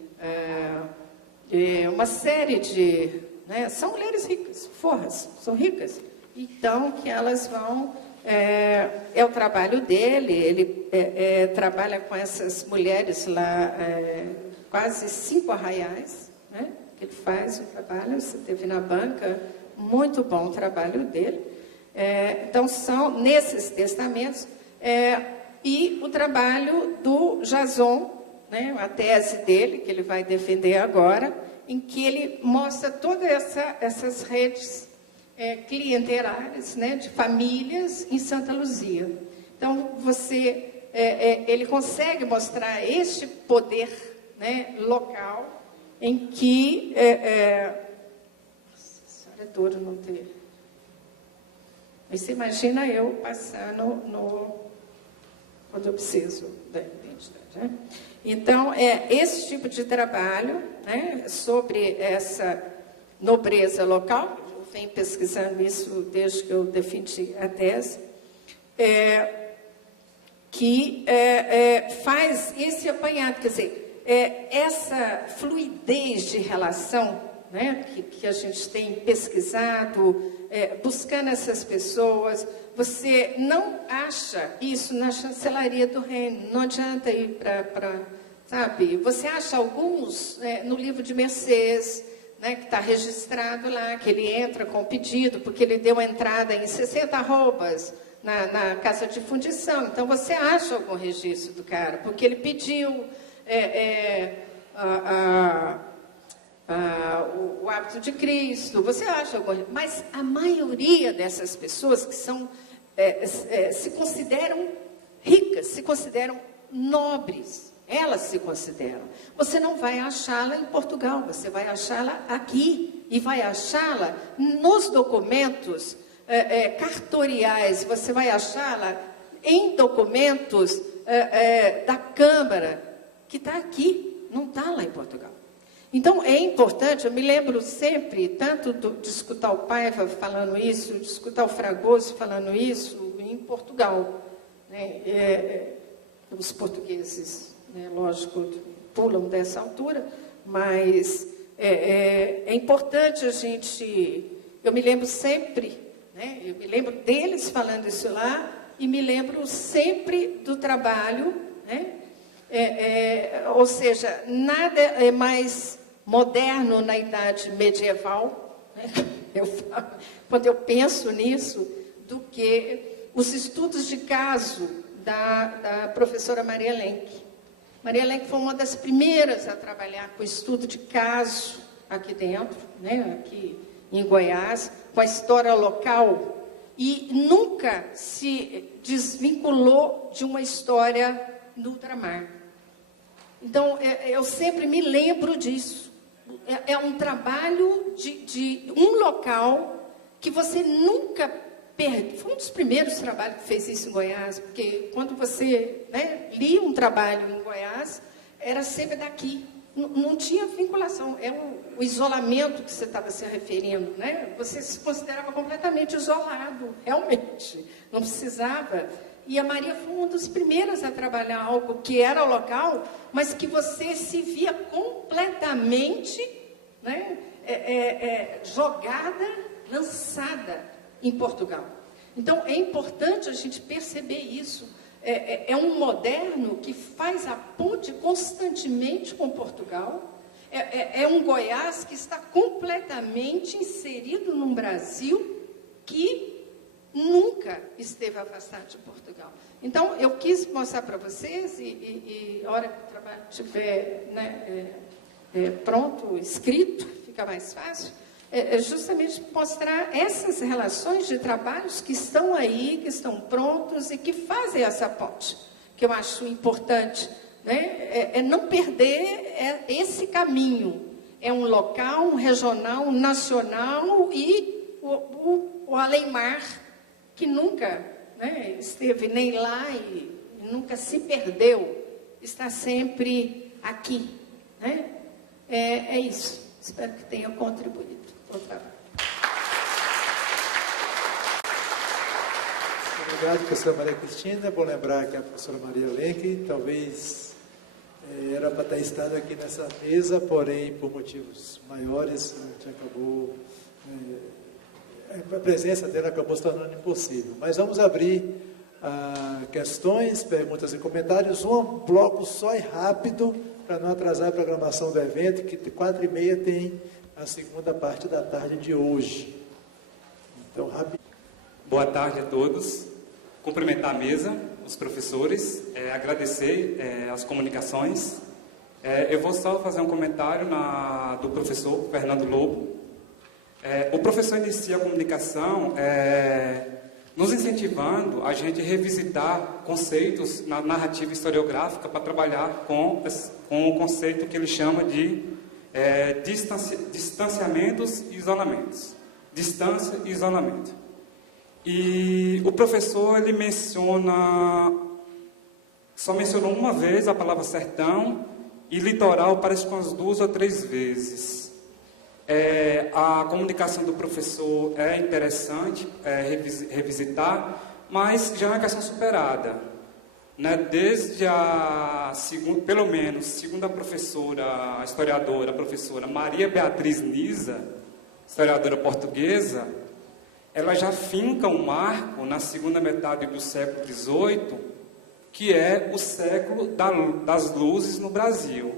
uma série de... né, são mulheres ricas, forras, são ricas. Então, que elas vão... é o trabalho dele, ele trabalha com essas mulheres lá, quase 5 arraiais, né? Ele faz o trabalho, você teve na banca, muito bom o trabalho dele. Então, são nesses testamentos, e o trabalho do Jason, né, a tese dele, que ele vai defender agora, em que ele mostra todas essas redes clientelares, né, de famílias em Santa Luzia. Então, ele consegue mostrar este poder, né, local, em que... Nossa senhora, é duro não ter... Mas você imagina eu passando quando eu preciso da identidade, né? Então, esse tipo de trabalho, né, sobre essa nobreza local, eu venho pesquisando isso desde que eu defendi a tese, que faz esse apanhado, quer dizer, essa fluidez de relação, né, que a gente tem pesquisado, buscando essas pessoas. Você não acha isso na chancelaria do reino, não adianta ir para sabe? Você acha alguns no livro de Mercês, né, que está registrado lá, que ele entra com o pedido, porque ele deu entrada em 60 arrobas na casa de fundição. Então, você acha algum registro do cara, porque ele pediu o hábito de Cristo, você acha alguma... Mas a maioria dessas pessoas que são, se consideram ricas, se consideram nobres, elas se consideram. Você não vai achá-la em Portugal, você vai achá-la aqui, e vai achá-la nos documentos cartoriais, você vai achá-la em documentos da Câmara, que está aqui, não está lá em Portugal. Então, é importante, eu me lembro sempre, tanto de escutar o Paiva falando isso, de escutar o Fragoso falando isso, em Portugal, né? Os portugueses, né, lógico, pulam dessa altura, mas é importante a gente... Eu me lembro sempre, né, eu me lembro deles falando isso lá, e me lembro sempre do trabalho, né? Ou seja, nada é mais moderno na idade medieval, né? Quando eu penso nisso, do que os estudos de caso da professora Maria Lenk. Maria Lenk foi uma das primeiras a trabalhar com estudo de caso aqui dentro, né? Aqui em Goiás, com a história local, e nunca se desvinculou de uma história no ultramar. Então, eu sempre me lembro disso. É um trabalho de um local que você nunca perde. Foi um dos primeiros trabalhos que fez isso em Goiás, porque quando você, né, lia um trabalho em Goiás, era sempre daqui. Não tinha vinculação. É o isolamento que você estava se referindo, né? Você se considerava completamente isolado, realmente. Não precisava... E a Maria foi uma das primeiras a trabalhar algo que era local, mas que você se via completamente né, jogada, lançada em Portugal. Então, é importante a gente perceber isso. É um moderno que faz a ponte constantemente com Portugal. É um Goiás que está completamente inserido num Brasil que nunca esteve afastado de Portugal. Então, eu quis mostrar para vocês, e a hora que o trabalho estiver, né, pronto, escrito, fica mais fácil, justamente mostrar essas relações de trabalhos que estão aí, que estão prontos e que fazem essa ponte, que eu acho importante, né? Não perder esse caminho. É um local, um regional, um nacional e o além-mar, que nunca, né, esteve nem lá e nunca se perdeu, está sempre aqui, né? É isso. Espero que tenha contribuído. Obrigado, professora Maria Cristina. Vou lembrar que a professora Maria Lenk talvez era para ter estado aqui nessa mesa, porém, por motivos maiores, a gente acabou... a presença dela acabou se tornando impossível. Mas vamos abrir questões, perguntas e comentários. Um bloco só e rápido, para não atrasar a programação do evento, que 4h30 tem a segunda parte da tarde de hoje. Então, rápido. Boa tarde a todos. Cumprimentar a mesa, os professores, agradecer as comunicações. Eu vou só fazer um comentário do professor Fernando Lobo. O professor inicia a comunicação nos incentivando a gente revisitar conceitos na narrativa historiográfica para trabalhar com o conceito que ele chama de distanciamentos e isolamentos. Distância e isolamento. E o professor, ele só mencionou uma vez a palavra sertão, e litoral parece umas 2 ou 3 vezes. A comunicação do professor é interessante revisitar, mas já é uma questão superada, né? Desde pelo menos, segundo a professora, a historiadora, a professora Maria Beatriz Nisa, historiadora portuguesa, ela já finca um marco na segunda metade do século XVIII, que é o século das luzes no Brasil.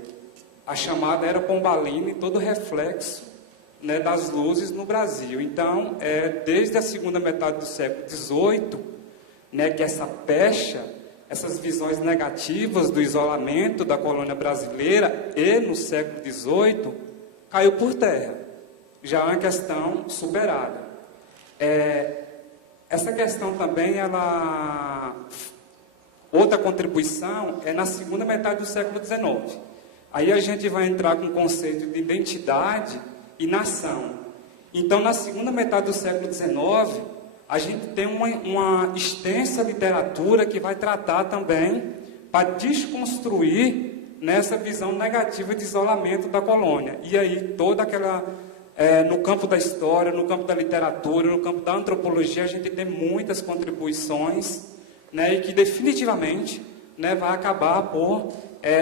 A chamada Era Pombalina e todo reflexo, né, das luzes no Brasil. Então, desde a segunda metade do século XVIII, né, que essa pecha, essas visões negativas do isolamento da colônia brasileira e no século XVIII, caiu por terra. Já é uma questão superada. Essa questão também, outra contribuição é na segunda metade do século XIX. Aí a gente vai entrar com o conceito de identidade e nação. Então, na segunda metade do século XIX, a gente tem uma extensa literatura que vai tratar também para desconstruir nessa visão negativa de isolamento da colônia. E aí, toda aquela... no campo da história, no campo da literatura, no campo da antropologia, a gente tem muitas contribuições, né, e que definitivamente, né, vai acabar por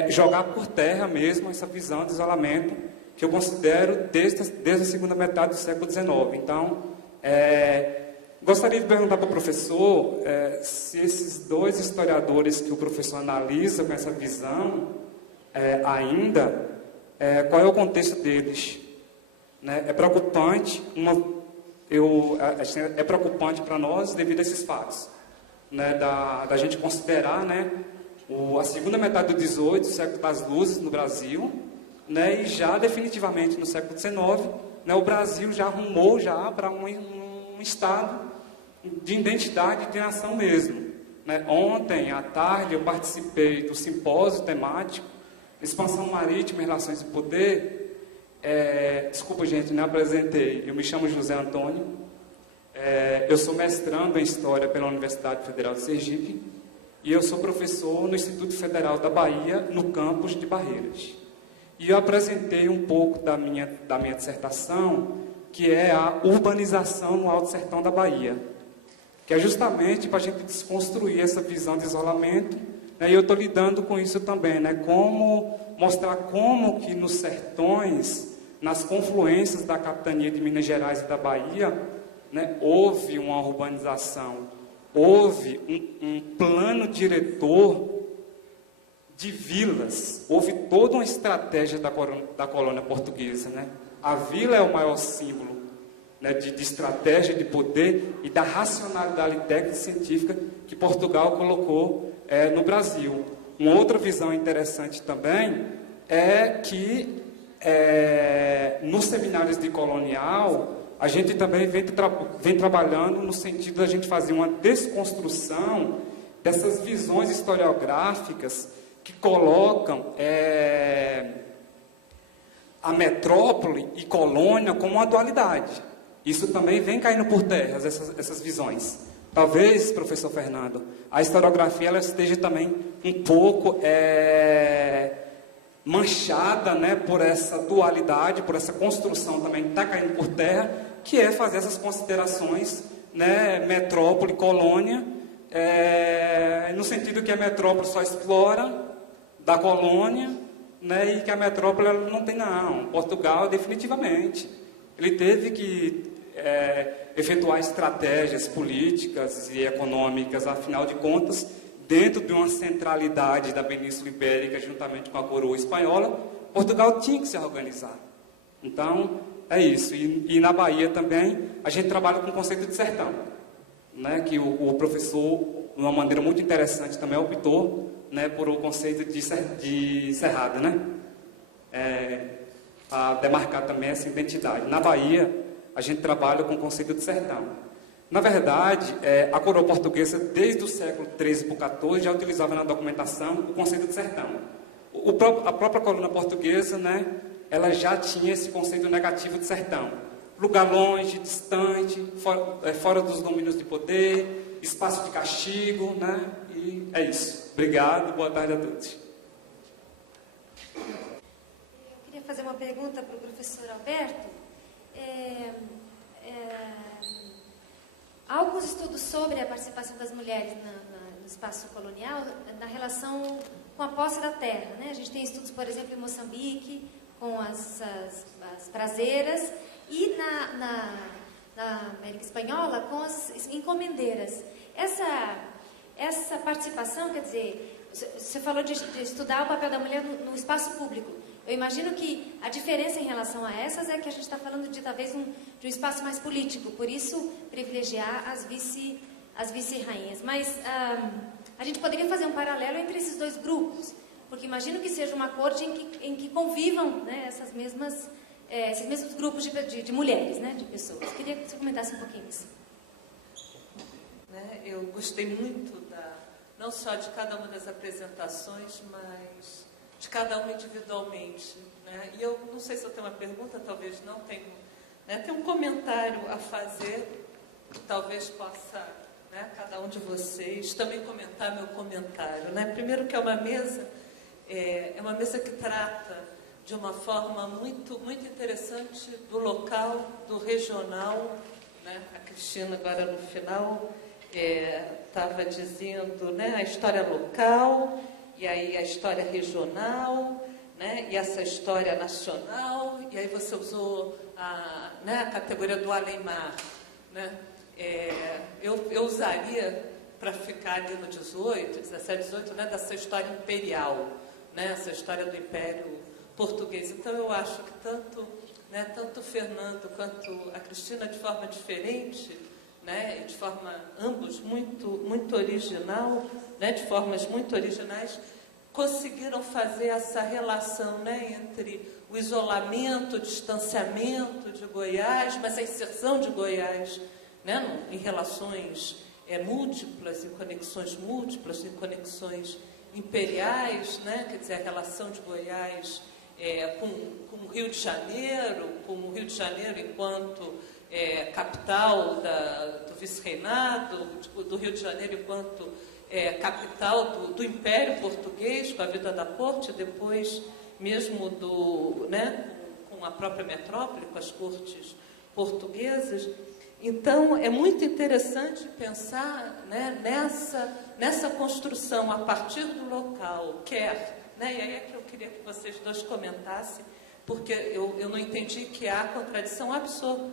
jogar por terra mesmo essa visão de isolamento que eu considero desde a segunda metade do século XIX. Então, gostaria de perguntar para o professor se esses 2 historiadores que o professor analisa com essa visão ainda, qual é o contexto deles? Né? É preocupante, é preocupante para nós devido a esses fatos, né? Da gente considerar, né, a segunda metade do XVIII, o século das luzes no Brasil, né, e já definitivamente no século XIX, né, o Brasil já rumou para um estado de identidade de nação mesmo. Né? Ontem, à tarde, eu participei do simpósio temático Expansão Marítima e Relações de Poder. Desculpa, gente, não apresentei. Eu me chamo José Antônio. Eu sou mestrando em História pela Universidade Federal de Sergipe e eu sou professor no Instituto Federal da Bahia, no campus de Barreiras. E eu apresentei um pouco da minha dissertação, que é a urbanização no Alto Sertão da Bahia, que é justamente para a gente desconstruir essa visão de isolamento, né? E eu estou lidando com isso também, né? Como mostrar como que nos sertões, nas confluências da capitania de Minas Gerais e da Bahia, né, houve uma urbanização, houve um plano diretor de vilas, houve toda uma estratégia da colônia portuguesa, né? A vila é o maior símbolo, né, de estratégia, de poder e da racionalidade técnica e científica que Portugal colocou no Brasil. Uma outra visão interessante também é que nos seminários de colonial a gente também vem trabalhando no sentido da gente fazer uma desconstrução dessas visões historiográficas que colocam a metrópole e colônia como uma dualidade. Isso também vem caindo por terra, essas visões. Talvez, professor Fernando, a historiografia ela esteja também um pouco manchada, né, por essa dualidade, por essa construção também que está caindo por terra, que é fazer essas considerações, né, metrópole, colônia, no sentido que a metrópole só explora da colônia, né, e que a metrópole ela não tem não. Portugal, definitivamente, ele teve que efetuar estratégias políticas e econômicas, afinal de contas, dentro de uma centralidade da Península Ibérica, juntamente com a coroa espanhola, Portugal tinha que se organizar. Então, é isso. E na Bahia também, a gente trabalha com o conceito de sertão, né, que o professor, de uma maneira muito interessante, também optou, né, por o conceito de cerrado, né, para demarcar também essa identidade. Na Bahia, a gente trabalha com o conceito de sertão. Na verdade, a coroa portuguesa, desde o século XIII para o XIV, já utilizava na documentação o conceito de sertão. A própria colônia portuguesa, né, ela já tinha esse conceito negativo de sertão. Lugar longe, distante, fora dos domínios de poder, espaço de castigo, né, e é isso. Obrigado, boa tarde a todos. Eu queria fazer uma pergunta para o professor Alberto. Há alguns estudos sobre a participação das mulheres no espaço colonial, na relação com a posse da terra, né? A gente tem estudos, por exemplo, em Moçambique, com as prazeiras, e na América Espanhola, com as encomendeiras. Essa participação, quer dizer, você falou de estudar o papel da mulher no espaço público. Eu imagino que a diferença em relação a essas é que a gente está falando de talvez de um espaço mais político, por isso privilegiar as vice-rainhas. Mas a gente poderia fazer um paralelo entre esses dois grupos, porque imagino que seja uma corte em que convivam, né, esses mesmos grupos de mulheres, né, de pessoas. Queria que você comentasse um pouquinho isso. Eu gostei muito não só de cada uma das apresentações, mas de cada uma individualmente, né? E eu não sei se eu tenho uma pergunta, talvez não tenho, né? Tem um comentário a fazer, que talvez possa, né, cada um de vocês também comentar meu comentário, né? Primeiro que é uma mesa que trata de uma forma muito, muito interessante do local, do regional, né? A Cristina agora no final estava dizendo, né, a história local, e aí a história regional, né, e essa história nacional, e aí você usou a categoria do além-mar, né? Eu usaria, para ficar ali no 17, 18, né, dessa história imperial, né, essa história do Império Português. Então eu acho que tanto o Fernando quanto a Cristina, de forma diferente, né, de forma, ambos, muito original, né, de formas muito originais, conseguiram fazer essa relação, né, entre o isolamento, o distanciamento de Goiás, mas a inserção de Goiás, né, em relações múltiplas, em conexões múltiplas, em conexões imperiais, né, quer dizer, a relação de Goiás com o Rio de Janeiro, enquanto capital do vice-reinado, do Rio de Janeiro enquanto capital do Império Português, com a vida da corte, depois mesmo com a própria metrópole, com as cortes portuguesas. Então, é muito interessante pensar, né, nessa construção a partir do local, né, e aí é que eu queria que vocês dois comentassem, porque eu não entendi que há contradição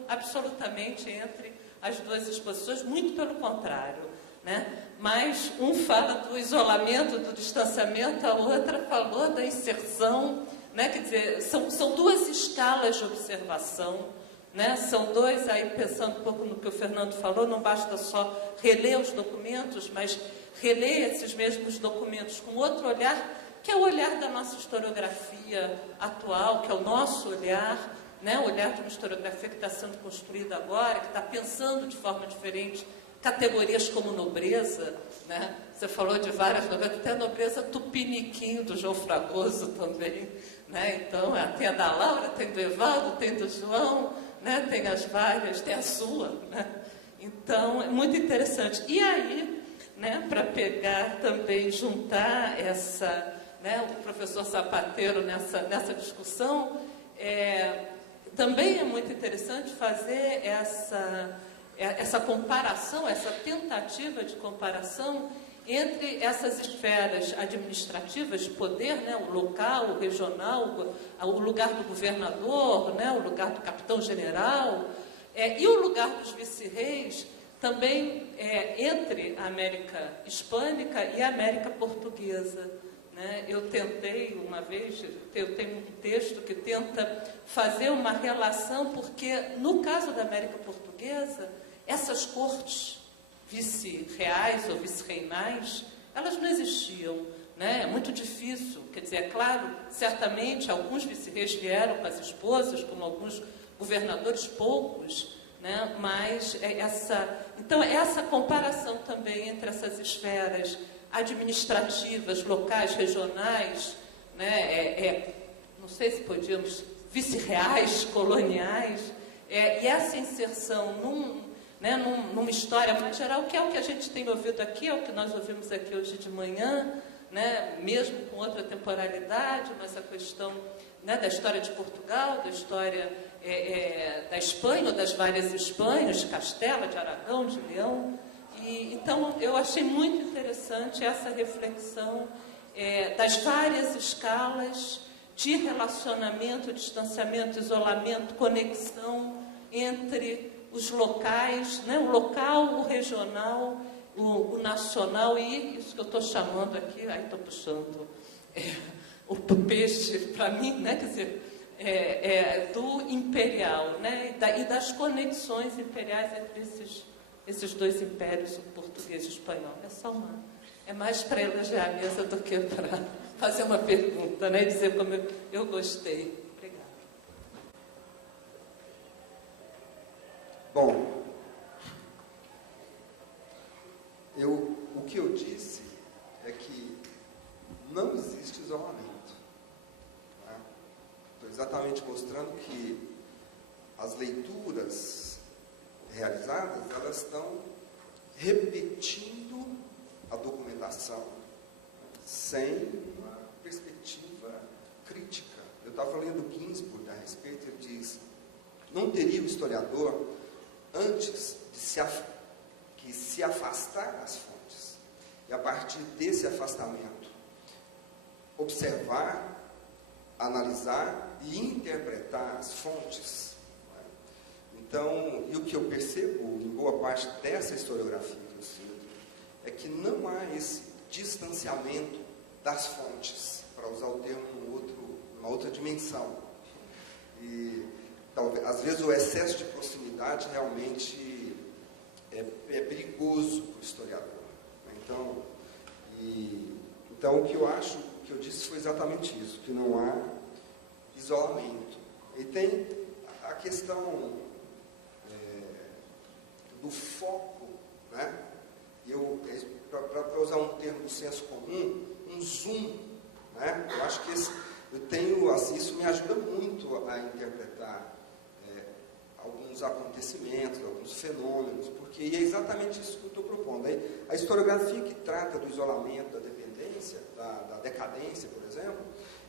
absolutamente entre as duas exposições, muito pelo contrário, né? Mas um fala do isolamento, do distanciamento, a outra falou da inserção, né? Quer dizer, são duas escalas de observação, né? São dois, aí pensando um pouco no que o Fernando falou, não basta só reler os documentos, mas reler esses mesmos documentos com outro olhar, que é o olhar da nossa historiografia atual, que é o nosso olhar, né? O olhar de uma historiografia que está sendo construída agora, que está pensando de forma diferente categorias como nobreza, né? Você falou de várias nobrezas, até a nobreza tupiniquim do João Fragoso também, né? Então, tem a da Laura, tem do Evaldo, tem do João, né? Tem as várias, tem a sua, né? Então, é muito interessante. E aí, né, para pegar também, juntar essa, né, o professor Sapateiro nessa discussão, também é muito interessante fazer essa comparação, essa tentativa de comparação entre essas esferas administrativas de poder, né, o local, o regional, o lugar do governador, né, o lugar do capitão-general, e o lugar dos vice-reis, também entre a América hispânica e a América portuguesa. Né? Eu tentei uma vez, eu tenho um texto que tenta fazer uma relação, porque no caso da América portuguesa, essas cortes vice-reais ou vice-reinais, elas não existiam. Né? É muito difícil, quer dizer, é claro, certamente alguns vice-reis vieram com as esposas, como alguns governadores, poucos, né? Mas então essa comparação também entre essas esferas administrativas, locais, regionais, né? Não sei se podíamos, vice-reais, coloniais, e essa inserção numa história mais geral, que é o que a gente tem ouvido aqui, é o que nós ouvimos aqui hoje de manhã, né? Mesmo com outra temporalidade, mas a questão, né, da história de Portugal, da história da Espanha, ou das várias Espanhas, de Castela, de Aragão, de Leão. Então, eu achei muito interessante essa reflexão das várias escalas de relacionamento, distanciamento, isolamento, conexão entre os locais, né, o local, o regional, o nacional e isso que eu estou chamando aqui, aí estou puxando o peixe para mim, né, quer dizer, do imperial, né, e das conexões imperiais entre esses dois impérios, o português e o espanhol. É mais para elogiar a mesa do que para fazer uma pergunta, né, dizer como eu gostei. Obrigada. Bom, o que eu disse é que não existe isolamento. Estou exatamente mostrando que as leituras realizadas, elas estão repetindo a documentação sem uma perspectiva crítica. Eu estava lendo Ginsburg a respeito, ele diz, não teria o historiador, antes de se afastar das fontes, e a partir desse afastamento, observar, analisar e interpretar as fontes. Então, e o que eu percebo em boa parte dessa historiografia que eu cito, é que não há esse distanciamento das fontes, para usar o termo numa outra dimensão. E talvez, às vezes o excesso de proximidade realmente é perigoso para o historiador. Então, o que eu acho, o que eu disse foi exatamente isso, que não há isolamento. E tem a questão do foco, né? Para usar um termo do senso comum, um zoom, né? Eu acho que isso me ajuda muito a interpretar alguns acontecimentos, alguns fenômenos, porque é exatamente isso que eu estou propondo. A historiografia que trata do isolamento, da dependência, da decadência, por exemplo,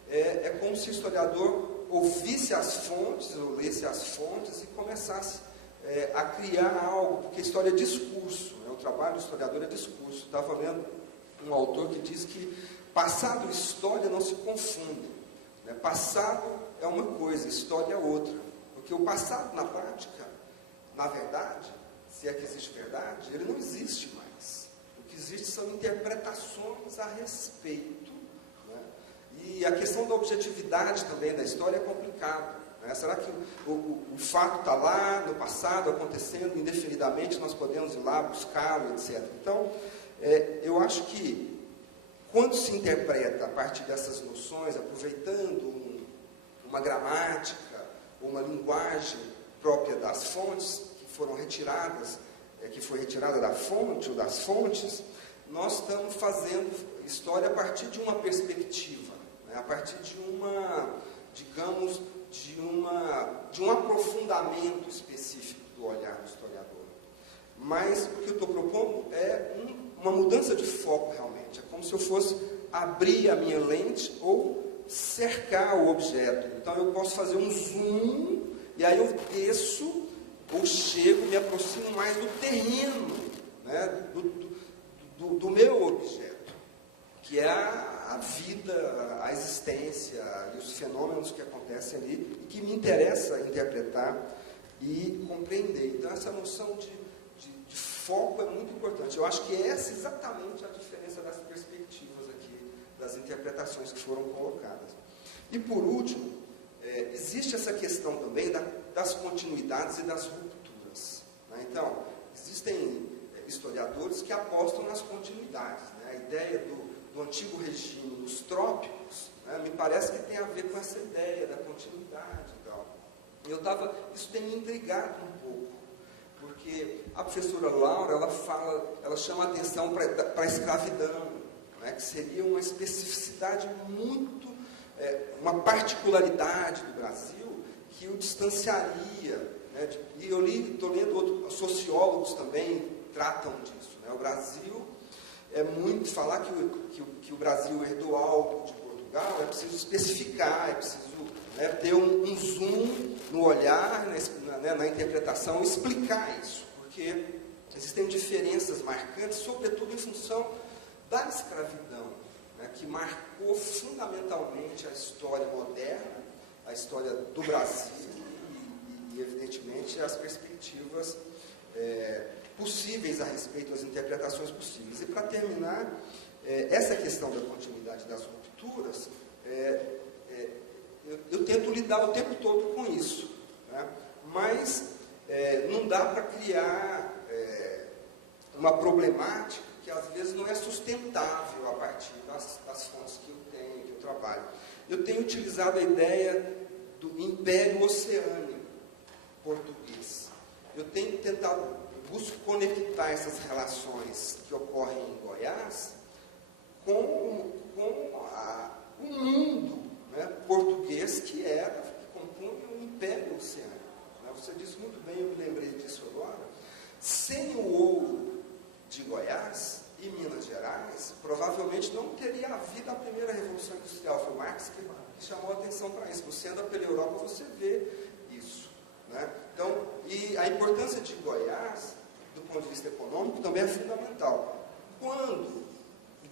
é como se o historiador ouvisse as fontes, ou lesse as fontes e começasse a criar algo, porque a história é discurso, né? O trabalho do historiador é discurso. Estava lendo um autor que diz que passado e história não se confundem, né? passado é uma coisa, história é outra. Porque o passado, na prática, na verdade, se é que existe verdade, ele não existe mais. O que existe são interpretações a respeito. Né? E a questão da objetividade também da história é complicada. Né? Será que o fato está lá, no passado, acontecendo indefinidamente, nós podemos ir lá buscá-lo, etc. Então, eu acho que, quando se interpreta a partir dessas noções, aproveitando uma gramática, uma linguagem própria das fontes, que foram retiradas, que foi retirada da fonte ou das fontes, nós estamos fazendo história a partir de uma perspectiva, né? A partir de digamos, de um aprofundamento específico do olhar do historiador. Mas o que eu estou propondo é uma mudança de foco realmente. É como se eu fosse abrir a minha lente ou cercar o objeto. Então eu posso fazer um zoom e aí eu desço ou chego, me aproximo mais do terreno, né, do meu objeto, que é a vida, a existência e os fenômenos que acontecem ali e que me interessa interpretar e compreender. Então essa noção de foco é muito importante. Eu acho que essa é exatamente a diferença das perspectivas aqui, das interpretações que foram colocadas. E por último, existe essa questão também das continuidades e das rupturas. Né? Então, existem historiadores que apostam nas continuidades. Né? A ideia do antigo regime nos trópicos, né, me parece que tem a ver com essa ideia da continuidade e tal. Isso tem me intrigado um pouco, porque a professora Laura, ela chama a atenção para a escravidão, né, que seria uma especificidade muito, uma particularidade do Brasil que o distanciaria. Né, e eu estou lendo outros sociólogos também tratam disso. Né, o Brasil é muito falar que o Brasil herdou algo de Portugal, é preciso especificar, é preciso, né, ter um zoom no olhar, na interpretação, explicar isso, porque existem diferenças marcantes, sobretudo em função da escravidão, né, que marcou fundamentalmente a história moderna, a história do Brasil e evidentemente, as perspectivas possíveis a respeito das interpretações possíveis. E para terminar, essa questão da continuidade das rupturas, eu tento lidar o tempo todo com isso, né? Mas não dá para criar uma problemática que às vezes não é sustentável a partir das fontes que eu tenho, que eu trabalho. Eu tenho utilizado a ideia do império oceânico português. Eu tenho busco conectar essas relações que ocorrem em Goiás com o mundo, né, português que compunha o Império Oceânico. Né? Você disse muito bem, eu me lembrei disso agora. Sem o ouro de Goiás e Minas Gerais, provavelmente não teria havido a primeira Revolução Industrial. Foi Marx que chamou a atenção para isso. Você anda pela Europa, você vê isso. Né? Então, e a importância de Goiás, do ponto de vista econômico, também é fundamental. Quando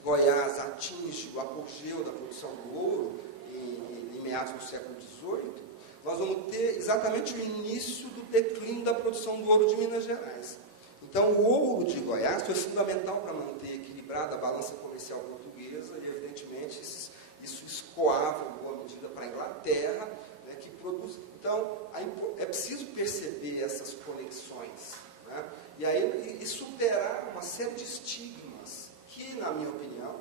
Goiás atinge o apogeu da produção do ouro, em meados do século XVIII, nós vamos ter exatamente o início do declínio da produção do ouro de Minas Gerais. Então, o ouro de Goiás foi fundamental para manter equilibrada a balança comercial portuguesa e, evidentemente, isso escoava em boa medida para a Inglaterra, né, que produz. Então, é preciso perceber essas conexões, né, e superar uma série de estigmas que, na minha opinião,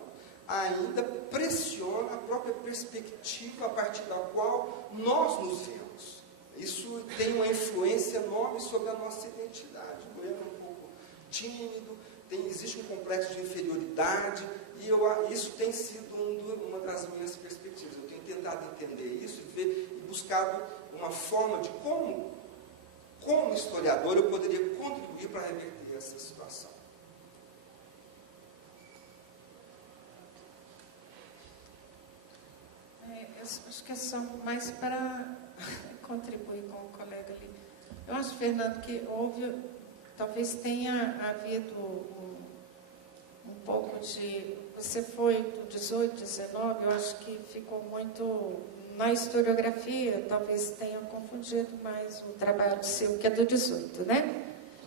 ainda pressiona a própria perspectiva a partir da qual nós nos vemos. Isso tem uma influência enorme sobre a nossa identidade. O goiano é um pouco tímido, existe um complexo de inferioridade, e isso tem sido uma das minhas perspectivas. Eu tenho tentado entender isso e buscado uma forma de como historiador, eu poderia contribuir para reverter essa situação. Eu acho que é só mais para contribuir com o colega ali. Eu acho, Fernando, que talvez tenha havido um pouco de... Você foi do 18, 19, eu acho que ficou muito na historiografia, talvez tenha confundido mais o trabalho seu, que é do 18, né?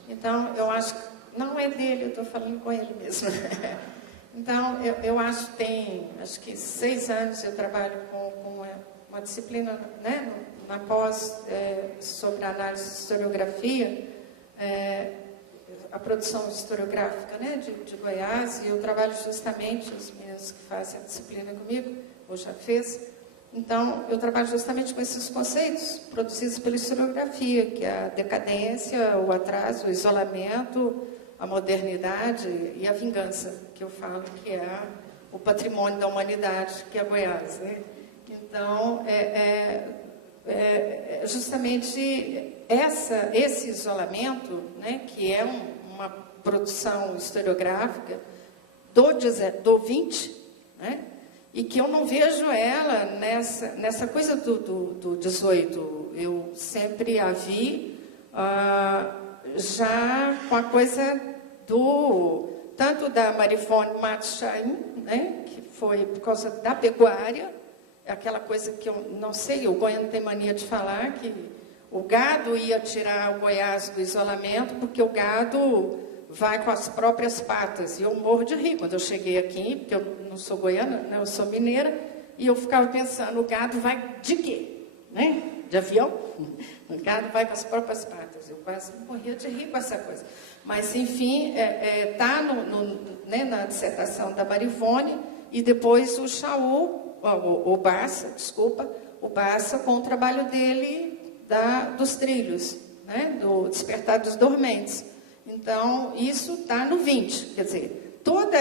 Então, eu acho que não é dele, eu estou falando com ele mesmo. Então, eu acho que tem, acho que 6 anos eu trabalho com uma disciplina, né, na pós, sobre análise de historiografia, a produção historiográfica, né, de Goiás, e eu trabalho justamente, os meninos que fazem a disciplina comigo, ou já fez, então eu trabalho justamente com esses conceitos produzidos pela historiografia, que é a decadência, o atraso, o isolamento, a modernidade e a vingança, que eu falo que é o patrimônio da humanidade, que é Goiás, né? Então, justamente esse isolamento, né, que é uma produção historiográfica do 20, né, e que eu não vejo ela nessa coisa do 18. Eu sempre a vi já com a coisa tanto da Marifone Matschaim, né, que foi por causa da pecuária, aquela coisa que eu não sei, o goiano tem mania de falar que o gado ia tirar o Goiás do isolamento porque o gado vai com as próprias patas. E eu morro de rir quando eu cheguei aqui, porque eu não sou goiana, né, eu sou mineira, e eu ficava pensando, o gado vai de quê? Né? De avião? O gado vai com as próprias patas. Eu quase morria de rir com essa coisa. Mas, enfim, está né, na dissertação da Marifone, e depois o Chaú, o Bassa, com o trabalho dele dos trilhos, né, do Despertar dos Dormentes. Então, isso está no 20. Quer dizer, todos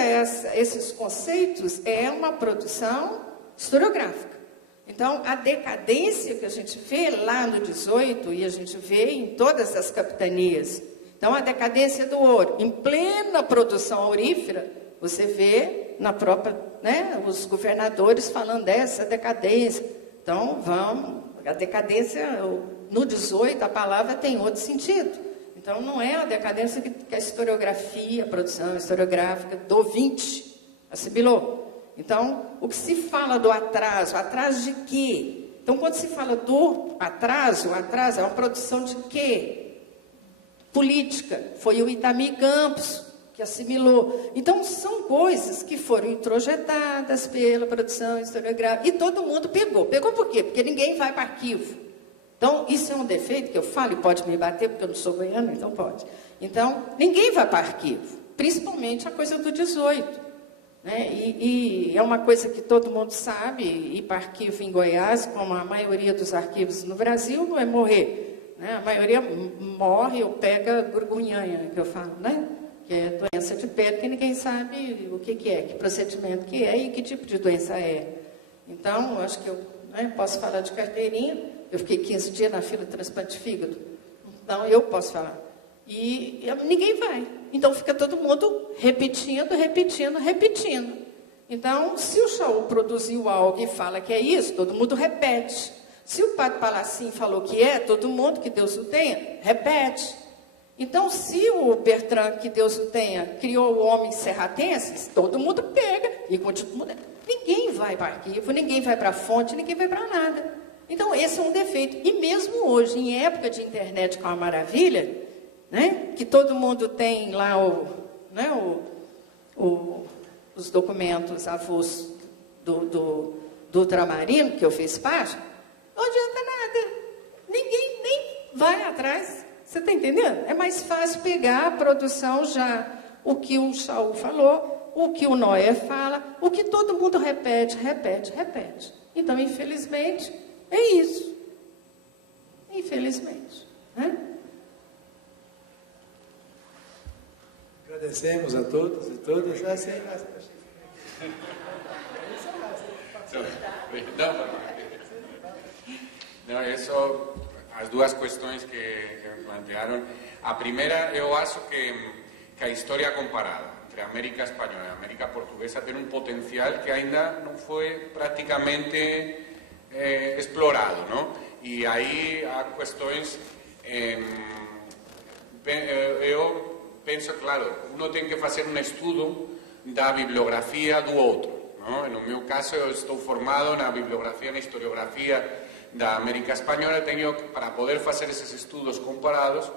esses conceitos é uma produção historiográfica. Então, a decadência que a gente vê lá no 18, e a gente vê em todas as capitanias. Então, a decadência do ouro, em plena produção aurífera, você vê na própria, né, os governadores falando dessa decadência. Então, a decadência, no 18, a palavra tem outro sentido. Então, não é a decadência que a historiografia, a produção historiográfica do 20 assimilou. Então, o que se fala do atraso de quê? Então, quando se fala do atraso é uma produção de quê? Política. Foi o Itamir Campos que assimilou. Então, são coisas que foram introjetadas pela produção historiográfica. E todo mundo pegou. Pegou por quê? Porque ninguém vai para arquivo. Então, isso é um defeito que eu falo, e pode me bater, porque eu não sou goiana, então pode. Então, ninguém vai para arquivo. Principalmente a coisa do 18. Né? E é uma coisa que todo mundo sabe, ir para arquivo em Goiás, como a maioria dos arquivos no Brasil, é morrer. Né? A maioria morre ou pega grunhanha, que eu falo, né? Que é doença de pele, que ninguém sabe o que é, que procedimento que é e que tipo de doença é. Então, eu acho que eu posso falar de carteirinha. Eu fiquei 15 dias na fila de transplante de fígado. Então, eu posso falar. E ninguém vai. Então, fica todo mundo repetindo. Então, se o Chaú produziu algo e fala que é isso, todo mundo repete. Se o Padre Palacim falou que é, todo mundo, que Deus o tenha, repete. Então, se o Bertrand, que Deus o tenha, criou o homem serratenses, todo mundo pega e continua. Ninguém vai para arquivo, ninguém vai para a fonte, ninguém vai para nada. Então, esse é um defeito. E mesmo hoje, em época de internet, com a maravilha, né, que todo mundo tem lá os documentos avulsos do Ultramarino, que eu fiz parte, não adianta nada. Ninguém nem vai atrás. Você está entendendo? É mais fácil pegar a produção já, o que o Chaú falou, o que o Noé fala, o que todo mundo repete. Então, infelizmente, é isso. Infelizmente. Né? Agradecemos a todos e todas. Não, isso, as duas questões que plantearam. A primeira, eu acho que a história comparada entre a América Espanhola e a América Portuguesa tem um potencial que ainda não foi praticamente explorado, não? E aí há questões. Eu penso, claro, uno tem que fazer um estudo da bibliografia do outro, ¿no? No meu caso, eu estou formado na bibliografía, na historiografía da América Española, para poder facer eses estudos comparados,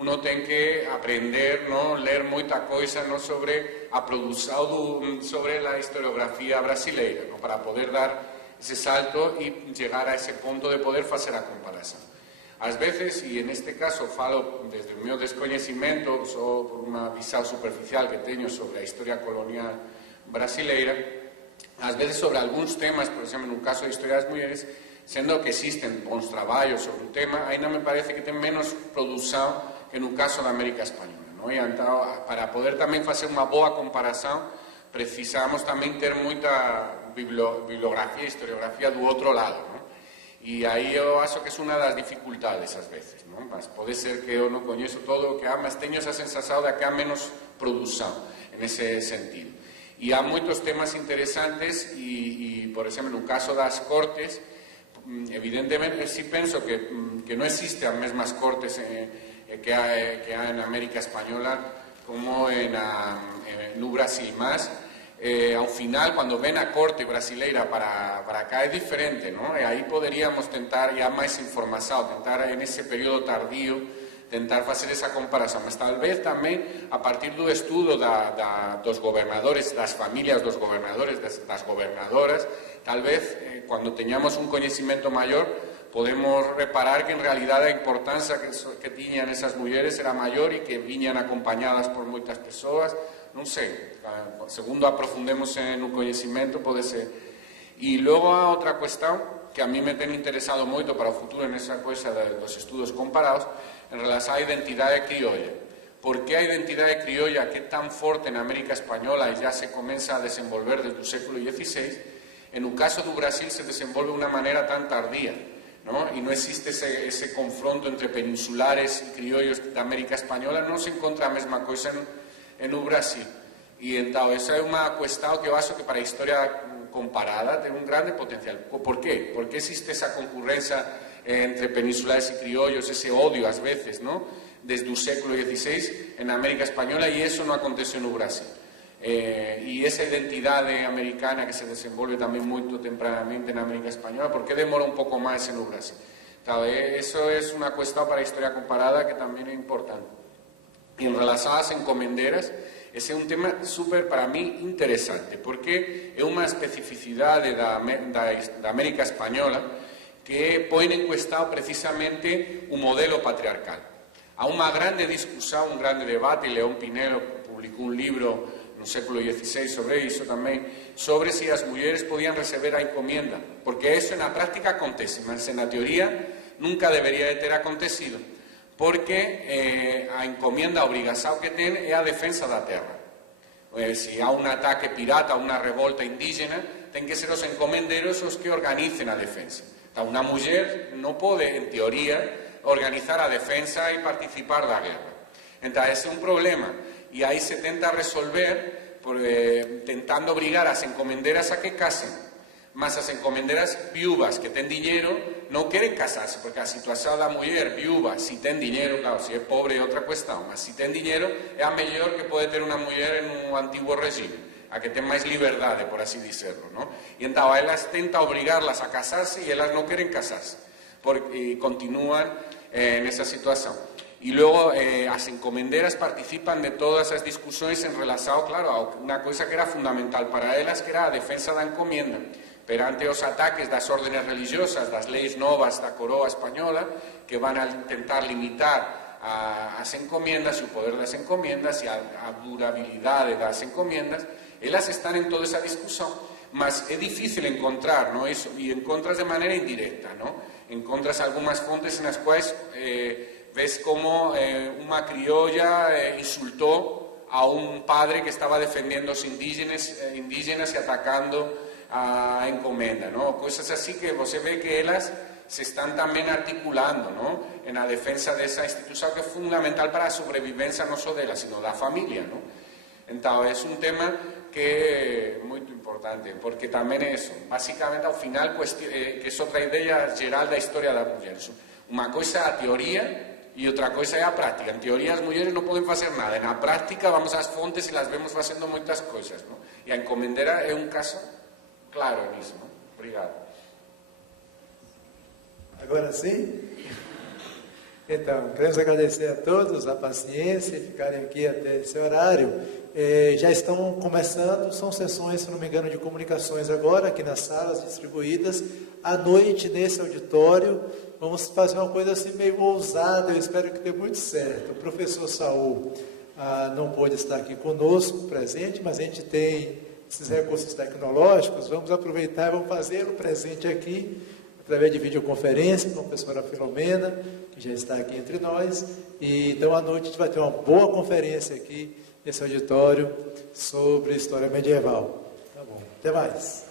uno ten que aprender, ¿no? Ler moita coisa, ¿no? sobre a produción, sobre a historiografía brasileira, ¿no? Para poder dar ese salto e chegar a ese punto de poder facer a comparación. Ás veces, e en este caso falo desde o meu descoñecimento, só por unha visão superficial que teño sobre a historia colonial brasileira, ás veces sobre algúns temas, por exemplo, no caso da historia das mulleres, sendo que existen bons traballos sobre o tema, ainda me parece que ten menos produción que no caso da América Española, ¿no? E então, para poder tamén facer unha boa comparación, precisamos tamén ter moita bibliografía e historiografía do outro lado, ¿no? E aí eu acho que é unha das dificultades ás veces, ¿no? Mas pode ser que eu non coñezo todo o que há, mas teño esa sensación de que há menos produción en ese sentido. E há moitos temas interesantes e por exemplo, no caso das cortes, evidentemente, sí penso que non existe as mesmas cortes que há en América Española como no Brasil, mas ao final, cando ven a corte brasileira para cá é diferente, ¿no? E aí poderíamos tentar, ya máis información, tentar en ese período tardío, tentar facer esa comparación, mas tal vez tamén a partir do estudo dos gobernadores, das familias dos gobernadores, das gobernadoras, tal vez cando teñamos un coñecimento maior podemos reparar que en realidade a importancia que tiñan esas mulleres era maior e que viñan acompañadas por moitas persoas, non sei, segundo aprofundemos no coñecimento pode ser. E logo a outra cuestión que a mí me ten interesado moito para o futuro en esa coisa dos estudos comparados en relación á identidade criolla. Por que a identidade criolla que é tan forte na América Española e já se comeza a desenvolver desde o século XVI, en o caso do Brasil se desenvolve de unha maneira tan tardía, ¿no? E non existe ese confronto entre peninsulares e criollos da América Española, non se encontra a mesma coisa en o Brasil. E entón, esa é unha cuestión que eu acho que para a historia comparada ten un grande potencial. Por qué? Porque existe esa concurrencia entre peninsulares e criollos, ese odio ás veces, ¿no? Desde o século XVI en América Española, e eso non aconteceu no Brasil. E esa identidade americana que se desenvolve tamén moito tempranamente na América Española, por que demora un pouco máis en o Brasil? Entón, eso é unha cuestión para a historia comparada que tamén é importante. E en relación ás encomenderas, ese é un tema super para mí interesante, porque é unha especificidade da América Española que põe en cuestión precisamente o modelo patriarcal. Há unha grande discusión, un grande debate, León Pinelo publicou un libro no século XVI sobre iso tamén, sobre se as mulleres podían receber a encomienda, porque eso na práctica acontece, mas na teoría nunca debería de ter acontecido, porque a encomienda, a obrigación que ten é a defensa da terra. Se há un ataque pirata, unha revolta indígena, ten que ser os encomenderos os que organicen a defensa. Então, unha muller non pode, en teoría, organizar a defensa e participar da guerra. Entón, ese é un problema. E aí se tenta resolver tentando obrigar as encomenderas a que casen, mas as encomenderas viúvas que ten diñeiro non queren casarse, porque a situación da muller viúva, si ten diñeiro, claro, se é pobre é outra cuestión, mas si ten diñeiro é a mellor que pode ter unha muller en un antigo regime, a que ten máis liberdade, por así dicerlo, ¿no? E entón elas tenta obrigarlas a casarse e elas non queren casarse, porque continúan nesa situación. E logo as encomenderas participan de todas as discusións en relación, claro, a unha coisa que era fundamental para elas, que era a defensa da encomienda perante os ataques das órdenes religiosas, das leis novas da coroa española, que van a intentar limitar as encomiendas e o poder das encomiendas e a durabilidade das encomiendas. Elas están en toda esa discusión, mas é difícil encontrar, ¿no? Eso, e encontras de maneira indirecta, ¿no? Encontras algunhas fontes nas quais ves como unha criolla insultou a un padre que estaba defendendo os indígenas e atacando a encomenda, ¿no? Coisas así que você ve que elas se están tamén articulando, ¿no? En a defensa desa institución que é fundamental para a sobrevivencia non só dela, sino da familia, ¿no? Entón, é un tema que é moito importante, porque tamén é eso, basicamente ao final que é outra idea geral da historia da muller. Unha coisa é a teoría e outra coisa é a práctica. En teoría as mulleres non poden facer nada, na práctica vamos ás fontes e las vemos facendo moitas coisas, ¿no? E a encomendera é un caso claro nisso. Não? Obrigado. Agora sim? Então, queremos agradecer a todos a paciência e ficarem aqui até esse horário. Já estão começando, são sessões, se não me engano, de comunicações agora, aqui nas salas distribuídas. À noite, nesse auditório, vamos fazer uma coisa assim meio ousada, eu espero que dê muito certo. O professor Saul não pôde estar aqui conosco, presente, mas a gente tem esses recursos tecnológicos, vamos aproveitar e vamos fazê-lo presente aqui, através de videoconferência, com a professora Filomena, que já está aqui entre nós. E então, à noite, a gente vai ter uma boa conferência aqui, nesse auditório, sobre história medieval. Tá bom, até mais.